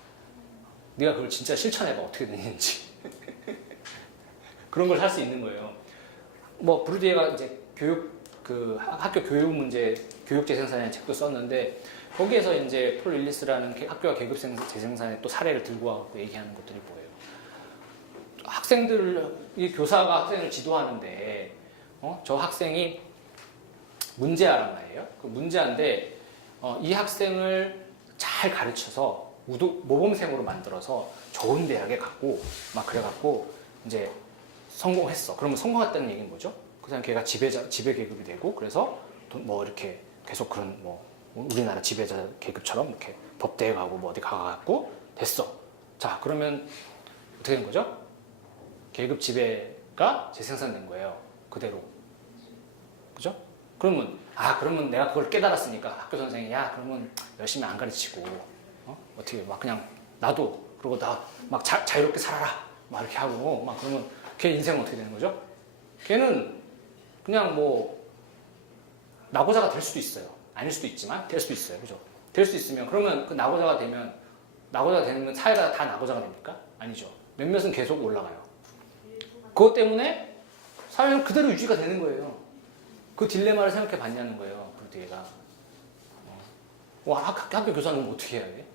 네가 그걸 진짜 실천해봐 어떻게 되는지 그런 걸 할 수 있는 거예요. 뭐 브루디에가 이제 학교 교육 문제, 교육재생산이라는 책도 썼는데 거기에서 이제 폴 윌리스라는 학교와 계급 재생산의 또 사례를 들고 와서 얘기하는 것들이 뭐예요? 이 교사가 학생을 지도하는데 저 학생이 문제아란 말이에요. 그 문제아인데 이 학생을 잘 가르쳐서 모범생으로 만들어서 좋은 대학에 갔고 막 그래갖고 이제 성공했어. 그러면 성공했다는 얘기는 뭐죠? 그 사람 걔가 지배 계급이 되고 그래서 뭐 이렇게 계속 그런 뭐 우리나라 지배자 계급처럼 이렇게 법대에 가고 뭐 어디 가갖고 됐어. 자 그러면 어떻게 된 거죠? 계급 지배가 재생산된 거예요. 그대로. 그죠? 그러면 내가 그걸 깨달았으니까 학교 선생이 야 그러면 열심히 안 가르치고 어떻게 막 그냥 놔둬. 그러고 나 막 자유롭게 살아라. 막 이렇게 하고 막 그러면 걔 인생은 어떻게 되는 거죠? 걔는 그냥 뭐 낙오자가 될 수도 있어요. 아닐 수도 있지만 될 수도 있어요. 그죠? 될 수 있으면 그러면 그 낙오자가 되면 사회가 다 낙오자가 됩니까? 아니죠. 몇몇은 계속 올라가요. 그것 때문에 사회는 그대로 유지가 되는 거예요. 그 딜레마를 생각해 봤냐는 거예요. 브루디에가. 학교 교사는 어떻게 해야 돼?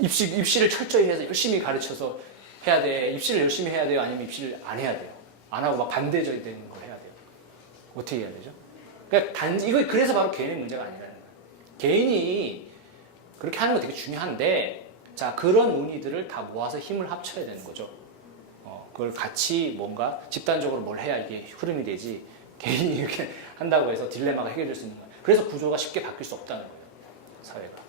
입시를 철저히 해서 열심히 가르쳐서 해야 돼. 입시를 열심히 해야 돼요? 아니면 입시를 안 해야 돼요? 안 하고 막 반대적이 되는 걸 해야 돼요? 어떻게 해야 되죠? 그러니까 이거 그래서 바로 개인의 문제가 아니라는 거예요. 개인이 그렇게 하는 거 되게 중요한데, 자, 그런 논의들을 다 모아서 힘을 합쳐야 되는 거죠. 그걸 같이 뭔가 집단적으로 뭘 해야 이게 흐름이 되지, 개인이 이렇게 한다고 해서 딜레마가 해결될 수 있는 거예요. 그래서 구조가 쉽게 바뀔 수 없다는 거예요, 사회가.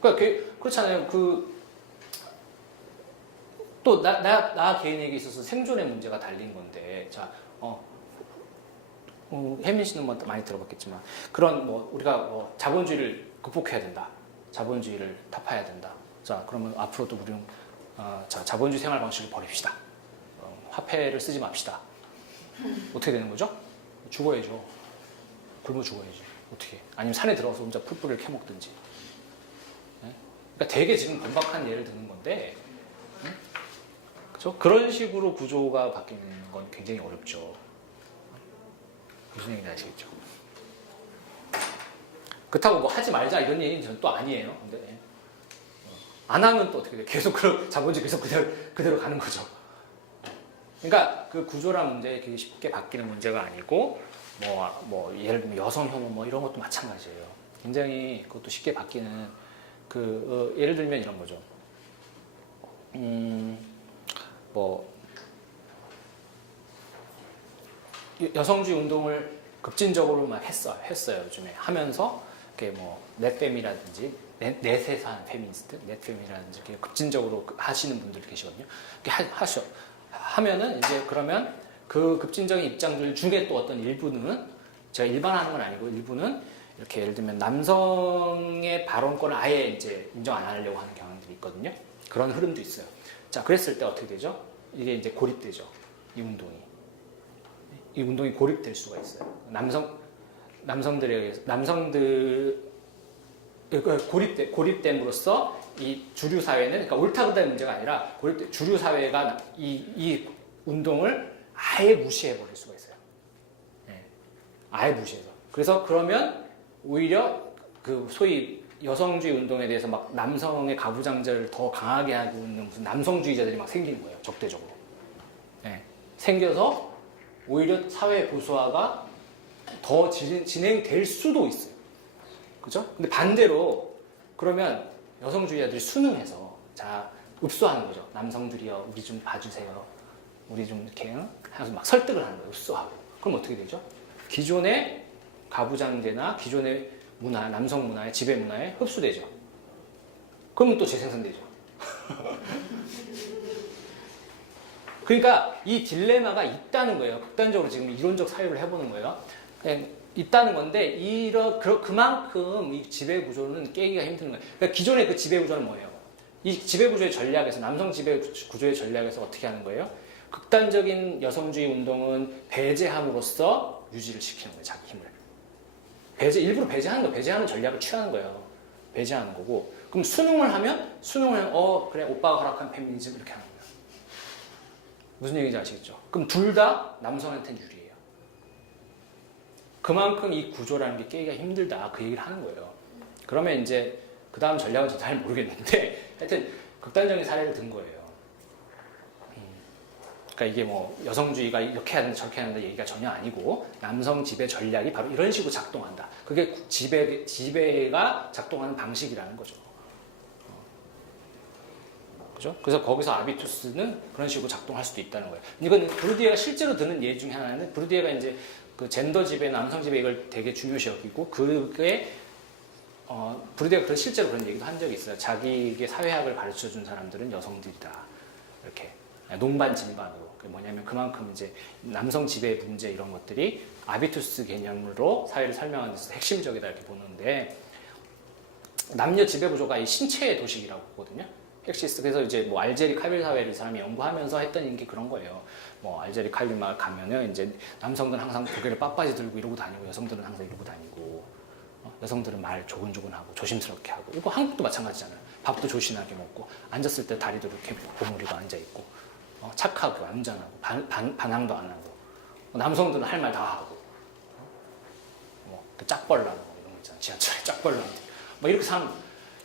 그러니까 그렇잖아요. 또 나 개인에게 있어서 생존의 문제가 달린 건데, 자, 혜민 씨는 뭐 많이 들어봤겠지만 그런 뭐 우리가 뭐 자본주의를 극복해야 된다, 자본주의를 타파해야 된다. 자, 그러면 앞으로도 우리는 자본주의 생활 방식을 버립시다. 화폐를 쓰지 맙시다. 어떻게 되는 거죠? 죽어야죠. 굶어 죽어야지. 어떻게? 아니면 산에 들어가서 혼자 풀뿌리를 캐먹든지. 네? 그러니까 되게 지금 번박한 예를 드는 건데, 그렇죠? 그런 식으로 구조가 바뀌는 건 굉장히 어렵죠. 무슨 얘기인지 아시겠죠? 그렇다고 뭐 하지 말자 이런 얘기는 저는 또 아니에요. 근데 안 하면 또 어떻게 돼? 계속 자본주의 계속 그대로 가는 거죠. 그러니까 그 구조란 문제 되게 쉽게 바뀌는 문제가 아니고 뭐 예를 들면 여성 혐오 뭐 이런 것도 마찬가지예요. 굉장히 그것도 쉽게 바뀌는 예를 들면 이런 거죠. 뭐 여성주의 운동을 급진적으로 막 했어요. 요즘에 하면서 이렇게 뭐 넷fem이라든지 넷에 사는 페미니스트, 넷fem이라든지 이렇게 급진적으로 하시는 분들이 계시거든요. 이렇게 하면은 이제 그러면 그 급진적인 입장들 중에 또 어떤 일부는, 제가 일반화하는 건 아니고 일부는 이렇게 예를 들면 남성의 발언권을 아예 이제 인정 안 하려고 하는 경향들이 있거든요. 그런 흐름도 있어요. 자, 그랬을 때 어떻게 되죠? 이게 이제 고립되죠. 이 운동이 고립될 수가 있어요. 남성들 고립됨으로써 이 주류 사회는, 그러니까 옳다 그르다의 문제가 아니라 주류 사회가 이 운동을 아예 무시해 버릴 수가 있어요. 네. 아예 무시해서. 그래서 그러면 오히려 그 소위 여성주의 운동에 대해서 막 남성의 가부장제를 더 강하게 하고 있는 무슨 남성주의자들이 막 생기는 거예요. 적대적으로. 네. 생겨서 오히려 사회 보수화가 더 진행될 수도 있어요. 그죠? 근데 반대로 그러면 여성주의자들이 순응해서 자, 읍소하는 거죠. 남성들이요, 우리 좀 봐주세요. 우리 좀 이렇게 해서 막 설득을 하는 거예요. 읍소하고. 그럼 어떻게 되죠? 기존의 가부장제나 기존의 문화, 남성 문화의 지배 문화에 흡수되죠. 그러면 또 재생산되죠. 그러니까 이 딜레마가 있다는 거예요. 극단적으로 지금 이론적 사유를 해보는 거예요. 그냥 있다는 건데 그만큼 이 지배 구조는 깨기가 힘든 거예요. 그러니까 기존의 그 지배 구조는 뭐예요? 이 지배구조의 전략에서 남성 지배구조의 전략에서 어떻게 하는 거예요? 극단적인 여성주의 운동은 배제함으로써 유지를 시키는 거예요. 자기 힘을. 일부러 배제하는 거예요. 배제하는 전략을 취하는 거예요. 배제하는 거고. 그럼 수능을 하면 그래 오빠가 허락한 페미니즘 이렇게 하는 거예요. 무슨 얘기인지 아시겠죠? 그럼 둘 다 남성한테는 유리해요. 그만큼 이 구조라는 게 깨기가 힘들다. 그 얘기를 하는 거예요. 그러면 이제 그 다음 전략은 저도 잘 모르겠는데 하여튼 극단적인 사례를 든 거예요. 그러니까 이게 뭐 여성주의가 이렇게 하는데 저렇게 하는데 얘기가 전혀 아니고 남성 지배 전략이 바로 이런 식으로 작동한다. 그게 지배가 작동하는 방식이라는 거죠. 그죠? 그래서 거기서 아비투스는 그런 식으로 작동할 수도 있다는 거예요. 이건 브루디에가 실제로 드는 예 중에 하나는 브루디에가 이제 그 젠더 지배, 남성 지배 이걸 되게 중요시 여기고 그게 브루디에가 실제로 그런 얘기도 한 적이 있어요. 자기에게 사회학을 가르쳐 준 사람들은 여성들이다. 이렇게. 농반 진반으로. 그게 뭐냐면 그만큼 이제 남성 지배 문제 이런 것들이 아비투스 개념으로 사회를 설명하는 데서 핵심적이다 이렇게 보는데 남녀 지배 구조가 이 신체의 도식이라고 보거든요. 헬시스. 그래서 이제 뭐 알제리 칼빌 사회를 이 사람이 연구하면서 했던 게 그런 거예요. 뭐 알제리 칼빌마 가면은 이제 남성들은 항상 고개를 빳빳이 들고 이러고 다니고 여성들은 항상 이러고 다니고 여성들은 말 조근조근하고 조심스럽게 하고 이거 한국도 마찬가지잖아요. 밥도 조신하게 먹고 앉았을 때 다리도 이렇게 고무리고 앉아 있고 착하고 안전하고 반항도 안 하고 남성들은 할 말 다 하고 짝벌나고 이런 거 있잖아요. 지하철에 짝벌나고 뭐 이렇게 사는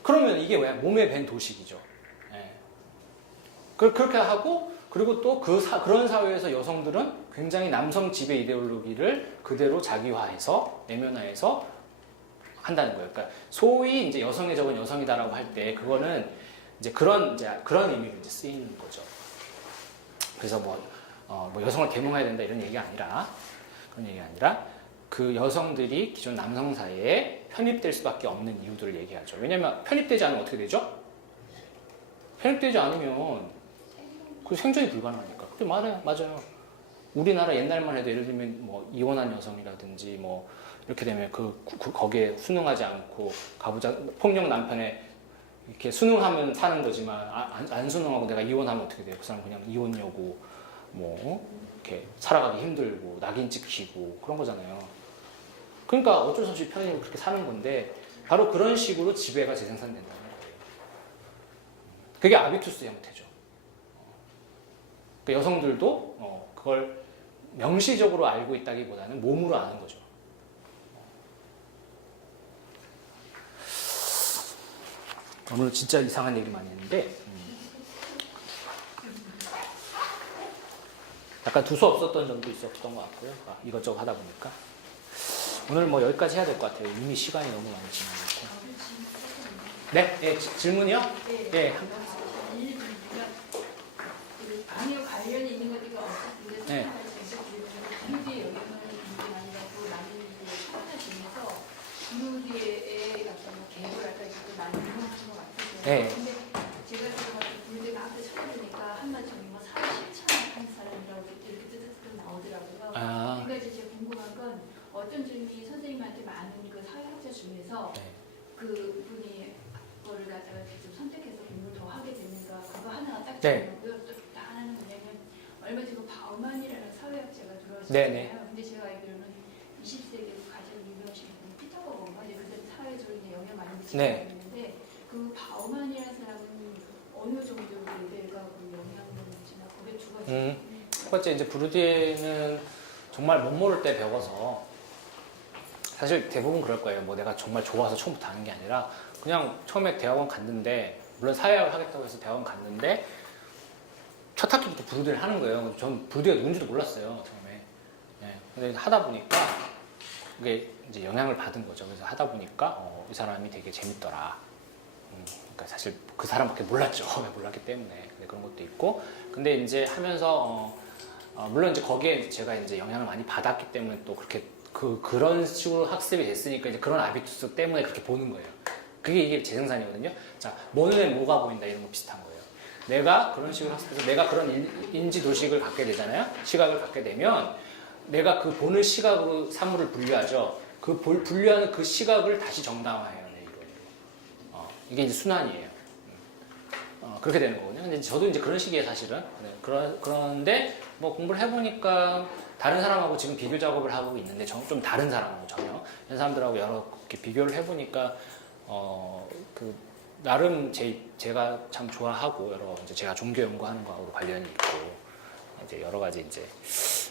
그러면 이게 왜 몸에 밴 도식이죠. 예. 그렇게 하고 그리고 또 그런 사회에서 여성들은 굉장히 남성 지배 이데올로기를 그대로 자기화해서 내면화해서 한다는 거예요. 그러니까 소위 이제 여성의 적은 여성이다라고 할 때 그거는 이제 그런 의미로 이제 쓰이는 거죠. 그래서 뭐 여성을 계몽해야 된다 이런 얘기가 아니라 그런 얘기가 아니라 그 여성들이 기존 남성 사회에 편입될 수밖에 없는 이유들을 얘기하죠. 왜냐하면 편입되지 않으면 어떻게 되죠? 편입되지 않으면 그 생존이 불가능하니까. 그래 맞아요. 우리나라 옛날만 해도 예를 들면 뭐 이혼한 여성이라든지 뭐 이렇게 되면 거기에 순응하지 않고 폭력 남편에 이렇게 순응하면 사는 거지만 안 순응하고 내가 이혼하면 어떻게 돼요? 그 사람 그냥 이혼녀고 뭐 이렇게 살아가기 힘들고 낙인 찍히고 그런 거잖아요. 그러니까 어쩔 수 없이 편의로 그렇게 사는 건데 바로 그런 식으로 지배가 재생산된다는 거예요. 그게 아비투스 형태죠. 그러니까 여성들도 그걸 명시적으로 알고 있다기보다는 몸으로 아는 거죠. 오늘 진짜 이상한 얘기 많이 했는데 약간 두서 없었던 점도 있었던 것 같고요. 이것저것 하다 보니까 오늘 뭐 여기까지 해야 될 것 같아요. 이미 시간이 너무 많이 지나가고. 네, 네 질문이요? 네. 방역 관련이 있는 것들이 없었는데 네. 비누리의 영향을 굉장히 많이 받고 많은 사회에서 비누리의 같은 계획을 할까 이렇게 많이 해놓은 것 같아요. 네. 근데 제가 들어가서 비누리가 앞에 찾아보니까 한마디로 뭐 사회 실천한 사람이라고 이렇게 뜨뜻뜨뜻 나오더라고요. 그러니까 이제 제가 궁금한 건 어떤 분이 선생님한테 많은 그 사회학자 중에서 그 분이 그거를 갖다가 좀 선택해서 공부를 더 하게 되는가 그거 하나가 딱 질문이고요. 또 하나는 뭐냐면 얼마 전에 바우만이라는 사회학자가 들어왔잖아요. 근데 제가 알기로는 20세기 가장 유명하신 분 피터버건가 이제 그때 사회적인 영향 많이 미치고 있는데 그 바우만이라는 사람은 어느 정도 레벨과 그 영향을 미치나 그게 두 가지. 첫 번째 이제 브루디에는 정말 못 모를 때 배워서 사실 대부분 그럴 거예요. 뭐 내가 정말 좋아서 처음부터 하는 게 아니라 그냥 처음에 대학원 갔는데 물론 사회학을 하겠다고 해서 대학원 갔는데 첫 학기부터 브루디에를 하는 거예요. 전 브루디에가 누군지도 몰랐어요 처음에. 근데 하다 보니까 그게 이제 영향을 받은 거죠. 그래서 하다 보니까 이 사람이 되게 재밌더라. 그러니까 사실 그 사람밖에 몰랐죠. 몰랐기 때문에. 근데 그런 것도 있고. 근데 이제 하면서 물론 이제 거기에 제가 이제 영향을 많이 받았기 때문에 또 그렇게 그런 식으로 학습이 됐으니까 이제 그런 아비투스 때문에 그렇게 보는 거예요. 이게 재생산이거든요. 자, 뭐 눈에 뭐가 보인다 이런 거 비슷한 거예요. 내가 그런 식으로 학습해서 내가 그런 인지 도식을 갖게 되잖아요. 시각을 갖게 되면 내가 그 보는 시각으로 사물을 분류하죠. 그 분류하는 그 시각을 다시 정당화해요. 내 이론으로. 이게 이제 순환이에요. 그렇게 되는 거거든요. 근데 저도 이제 그런 시기에 사실은 그런데 뭐 공부를 해보니까 다른 사람하고 지금 비교 작업을 하고 있는데 좀 다른 사람하고 전혀 이런 사람들하고 여러 이렇게 비교를 해보니까 그 나름 제가 참 좋아하고 여러 이제 제가 종교 연구하는 거하고 관련이 있고 이제 여러 가지 이제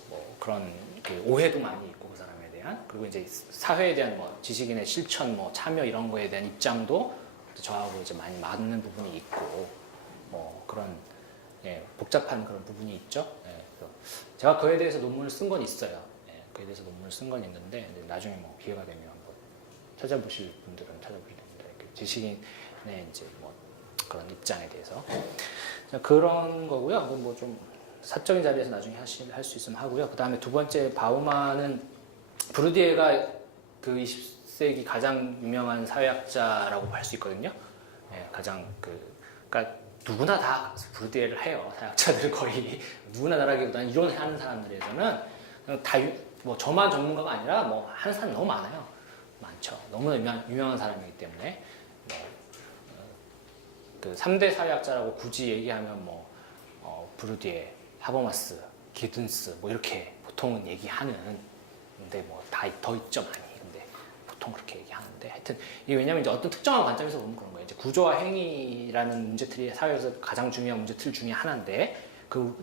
뭐 그런 그 오해도 많이 있고 그 사람에 대한 그리고 이제 사회에 대한 뭐 지식인의 실천 뭐 참여 이런 거에 대한 입장도 저하고 이제 많이 맞는 부분이 있고 뭐 그런 복잡한 그런 부분이 있죠. 그래서 제가 그에 대해서 논문을 쓴 건 있어요. 그에 대해서 논문을 쓴 건 있는데 나중에 뭐 기회가 되면 한번 찾아보실 분들은 찾아보실 텐데 지식인의 이제 뭐 그런 입장에 대해서 그런 거고요. 뭐 좀 사적인 자리에서 나중에 할 수 있으면 하고요. 그 다음에 두 번째 바우만은 브루디에가 그 20세기 가장 유명한 사회학자라고 할 수 있거든요. 가장 그러니까 누구나 다 브루디에를 해요. 사회학자들은 거의 누구나 다라기보다는 이론하는 사람들에서는 다 뭐 저만 전문가가 아니라 뭐 하는 사람이 너무 많아요. 많죠. 너무나 유명한 사람이기 때문에 그 3대 사회학자라고 굳이 얘기하면 뭐 브루디에, 하버마스, 기든스 뭐 이렇게 보통은 얘기하는 근데 뭐 다 더 있죠 많이. 근데 보통 그렇게 얘기하는데 하여튼 이게 왜냐면 이제 어떤 특정한 관점에서 보면 그런 거예요. 이제 구조와 행위라는 문제틀이 사회에서 가장 중요한 문제틀 중에 하나인데 그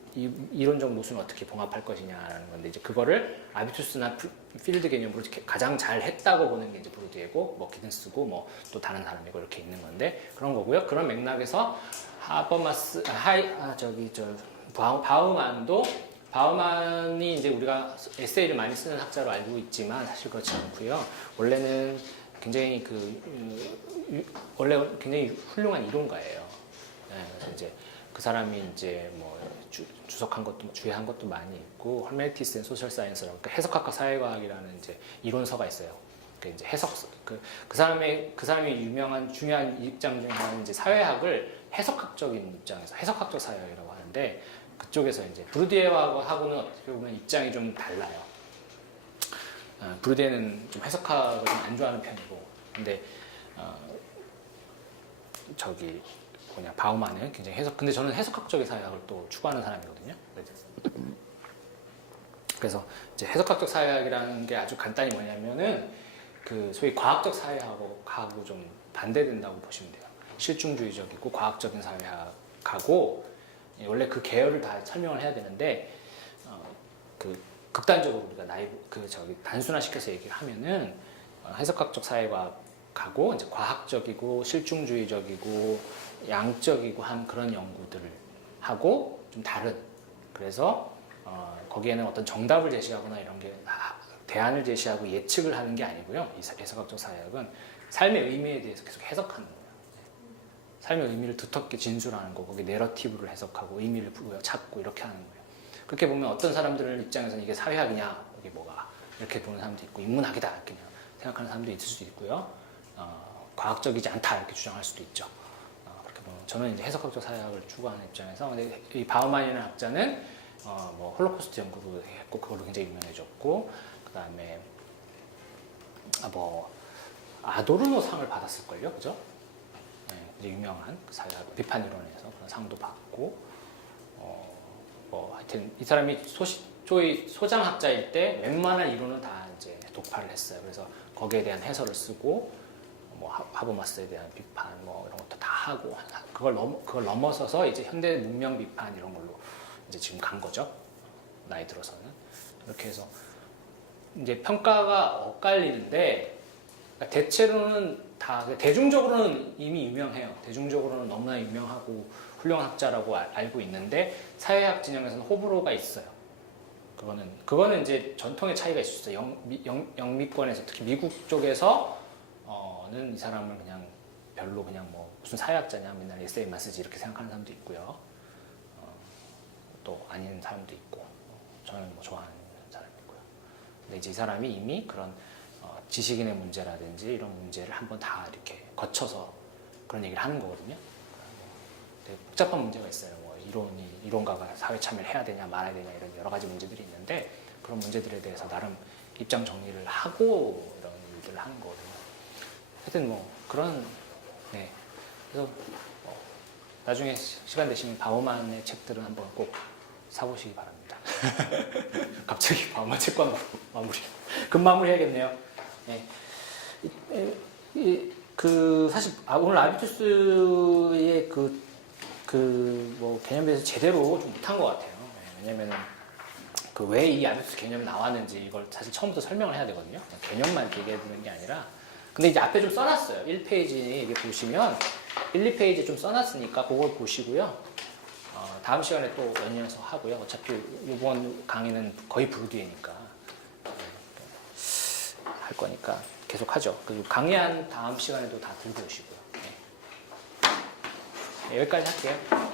이론적 모순을 어떻게 봉합할 것이냐라는 건데 이제 그거를 아비투스나 필드 개념으로 가장 잘 했다고 보는 게 이제 브루디에고 뭐 기든스고 뭐 또 다른 사람이고 이렇게 있는 건데 그런 거고요. 그런 맥락에서 하버마스 바우만이 이제 우리가 에세이를 많이 쓰는 학자로 알고 있지만 사실 그렇지 않고요. 원래는 굉장히 원래 굉장히 훌륭한 이론가예요. 그래서 이제 그 사람이 이제 뭐 주석한 것도 주의한 것도 많이 있고 헐메티스 앤 소셜 사이언스라고 그러니까 해석학과 사회과학이라는 이제 이론서가 있어요. 그 이제 해석 그 사람이 유명한 중요한 입장 중에 하나는 이제 사회학을 해석학적인 입장에서 해석학적 사회학이라고 하는데 그쪽에서 이제 브루디에하고는 어떻게 보면 입장이 좀 달라요. 브루디에는 좀 해석학을 좀 안 좋아하는 편이고, 근데 바우만은 굉장히 근데 저는 해석학적인 사회학을 또 추구하는 사람이거든요. 그래서 이제 해석학적 사회학이라는 게 아주 간단히 뭐냐면은 그 소위 과학적 사회학하고 좀 반대된다고 보시면 돼요. 실증주의적이고 과학적인 사회학하고 원래 그 계열을 다 설명을 해야 되는데 그 극단적으로 우리가 단순화시켜서 얘기를 하면은 해석학적 사회과학하고 이제 과학적이고 실증주의적이고 양적이고 한 그런 연구들을 하고 좀 다른 그래서 거기에는 어떤 정답을 제시하거나 이런 게 대안을 제시하고 예측을 하는 게 아니고요. 이 해석학적 사회학은 삶의 의미에 대해서 계속 해석하는 거예요. 삶의 의미를 두텁게 진술하는 거, 거기 내러티브를 해석하고 의미를 찾고 이렇게 하는 거예요. 그렇게 보면 어떤 사람들 입장에서는 이게 사회학이냐, 이게 뭐가 이렇게 보는 사람도 있고 인문학이다 이렇게 생각하는 사람도 있을 수도 있고요. 과학적이지 않다 이렇게 주장할 수도 있죠. 그렇게 보면 저는 이제 해석학적 사회학을 추구하는 입장에서 근데 이 바우만이라는 학자는 뭐 홀로코스트 연구도 했고 그걸로 굉장히 유명해졌고 그다음에 뭐 아도르노 상을 받았을걸요, 그죠? 이제 유명한 사회학 비판 이론에서 그런 상도 받고 뭐 하여튼 이 사람이 소장학자일 때 웬만한 이론은 다 이제 독파를 했어요. 그래서 거기에 대한 해설을 쓰고 뭐 하버마스에 대한 비판 뭐 이런 것도 다 하고 그걸 넘어서서 이제 현대 문명 비판 이런 걸로 이제 지금 간 거죠. 나이 들어서는 이렇게 해서 이제 평가가 엇갈리는데 대체로는 다 대중적으로는 이미 유명해요. 대중적으로는 너무나 유명하고 훌륭한 학자라고 알고 있는데 사회학 진영에서는 호불호가 있어요. 그거는 이제 전통의 차이가 있을 수 있어요. 영미권에서 특히 미국 쪽에서는 이 사람을 그냥 별로 그냥 뭐 무슨 사회학자냐 맨날 에세이만 쓰지 이렇게 생각하는 사람도 있고요. 또 아닌 사람도 있고 저는 뭐 좋아하는 사람이고요. 근데 이제 이 사람이 이미 그런 지식인의 문제라든지 이런 문제를 한번 다 이렇게 거쳐서 그런 얘기를 하는 거거든요. 되게 복잡한 문제가 있어요. 뭐 이론가가 사회 참여를 해야 되냐 말아야 되냐 이런 여러 가지 문제들이 있는데 그런 문제들에 대해서 나름 입장 정리를 하고 이런 일들을 하는 거거든요. 하여튼 뭐 그런 그래서 나중에 시간 되시면 바우만의 책들은 한번 꼭 사보시기 바랍니다. 갑자기 바우만 책과 마무리. 금마무리 해야겠네요. 네. 사실 오늘 아비투스의 뭐 개념에서 제대로 좀 못한 것 같아요. 왜냐면은 왜 이 아비투스 개념이 나왔는지 이걸 사실 처음부터 설명을 해야 되거든요. 개념만 얘기해 주는 게 아니라. 근데 이제 앞에 좀 써놨어요. 1페이지 이게 보시면 1, 2페이지 좀 써놨으니까 그걸 보시고요. 다음 시간에 또 연이어서 하고요. 어차피 이번 강의는 거의 불기회니까 할 거니까 계속 하죠. 그리고 강의한 다음 시간에도 다 들고 오시고요. 네. 여기까지 할게요.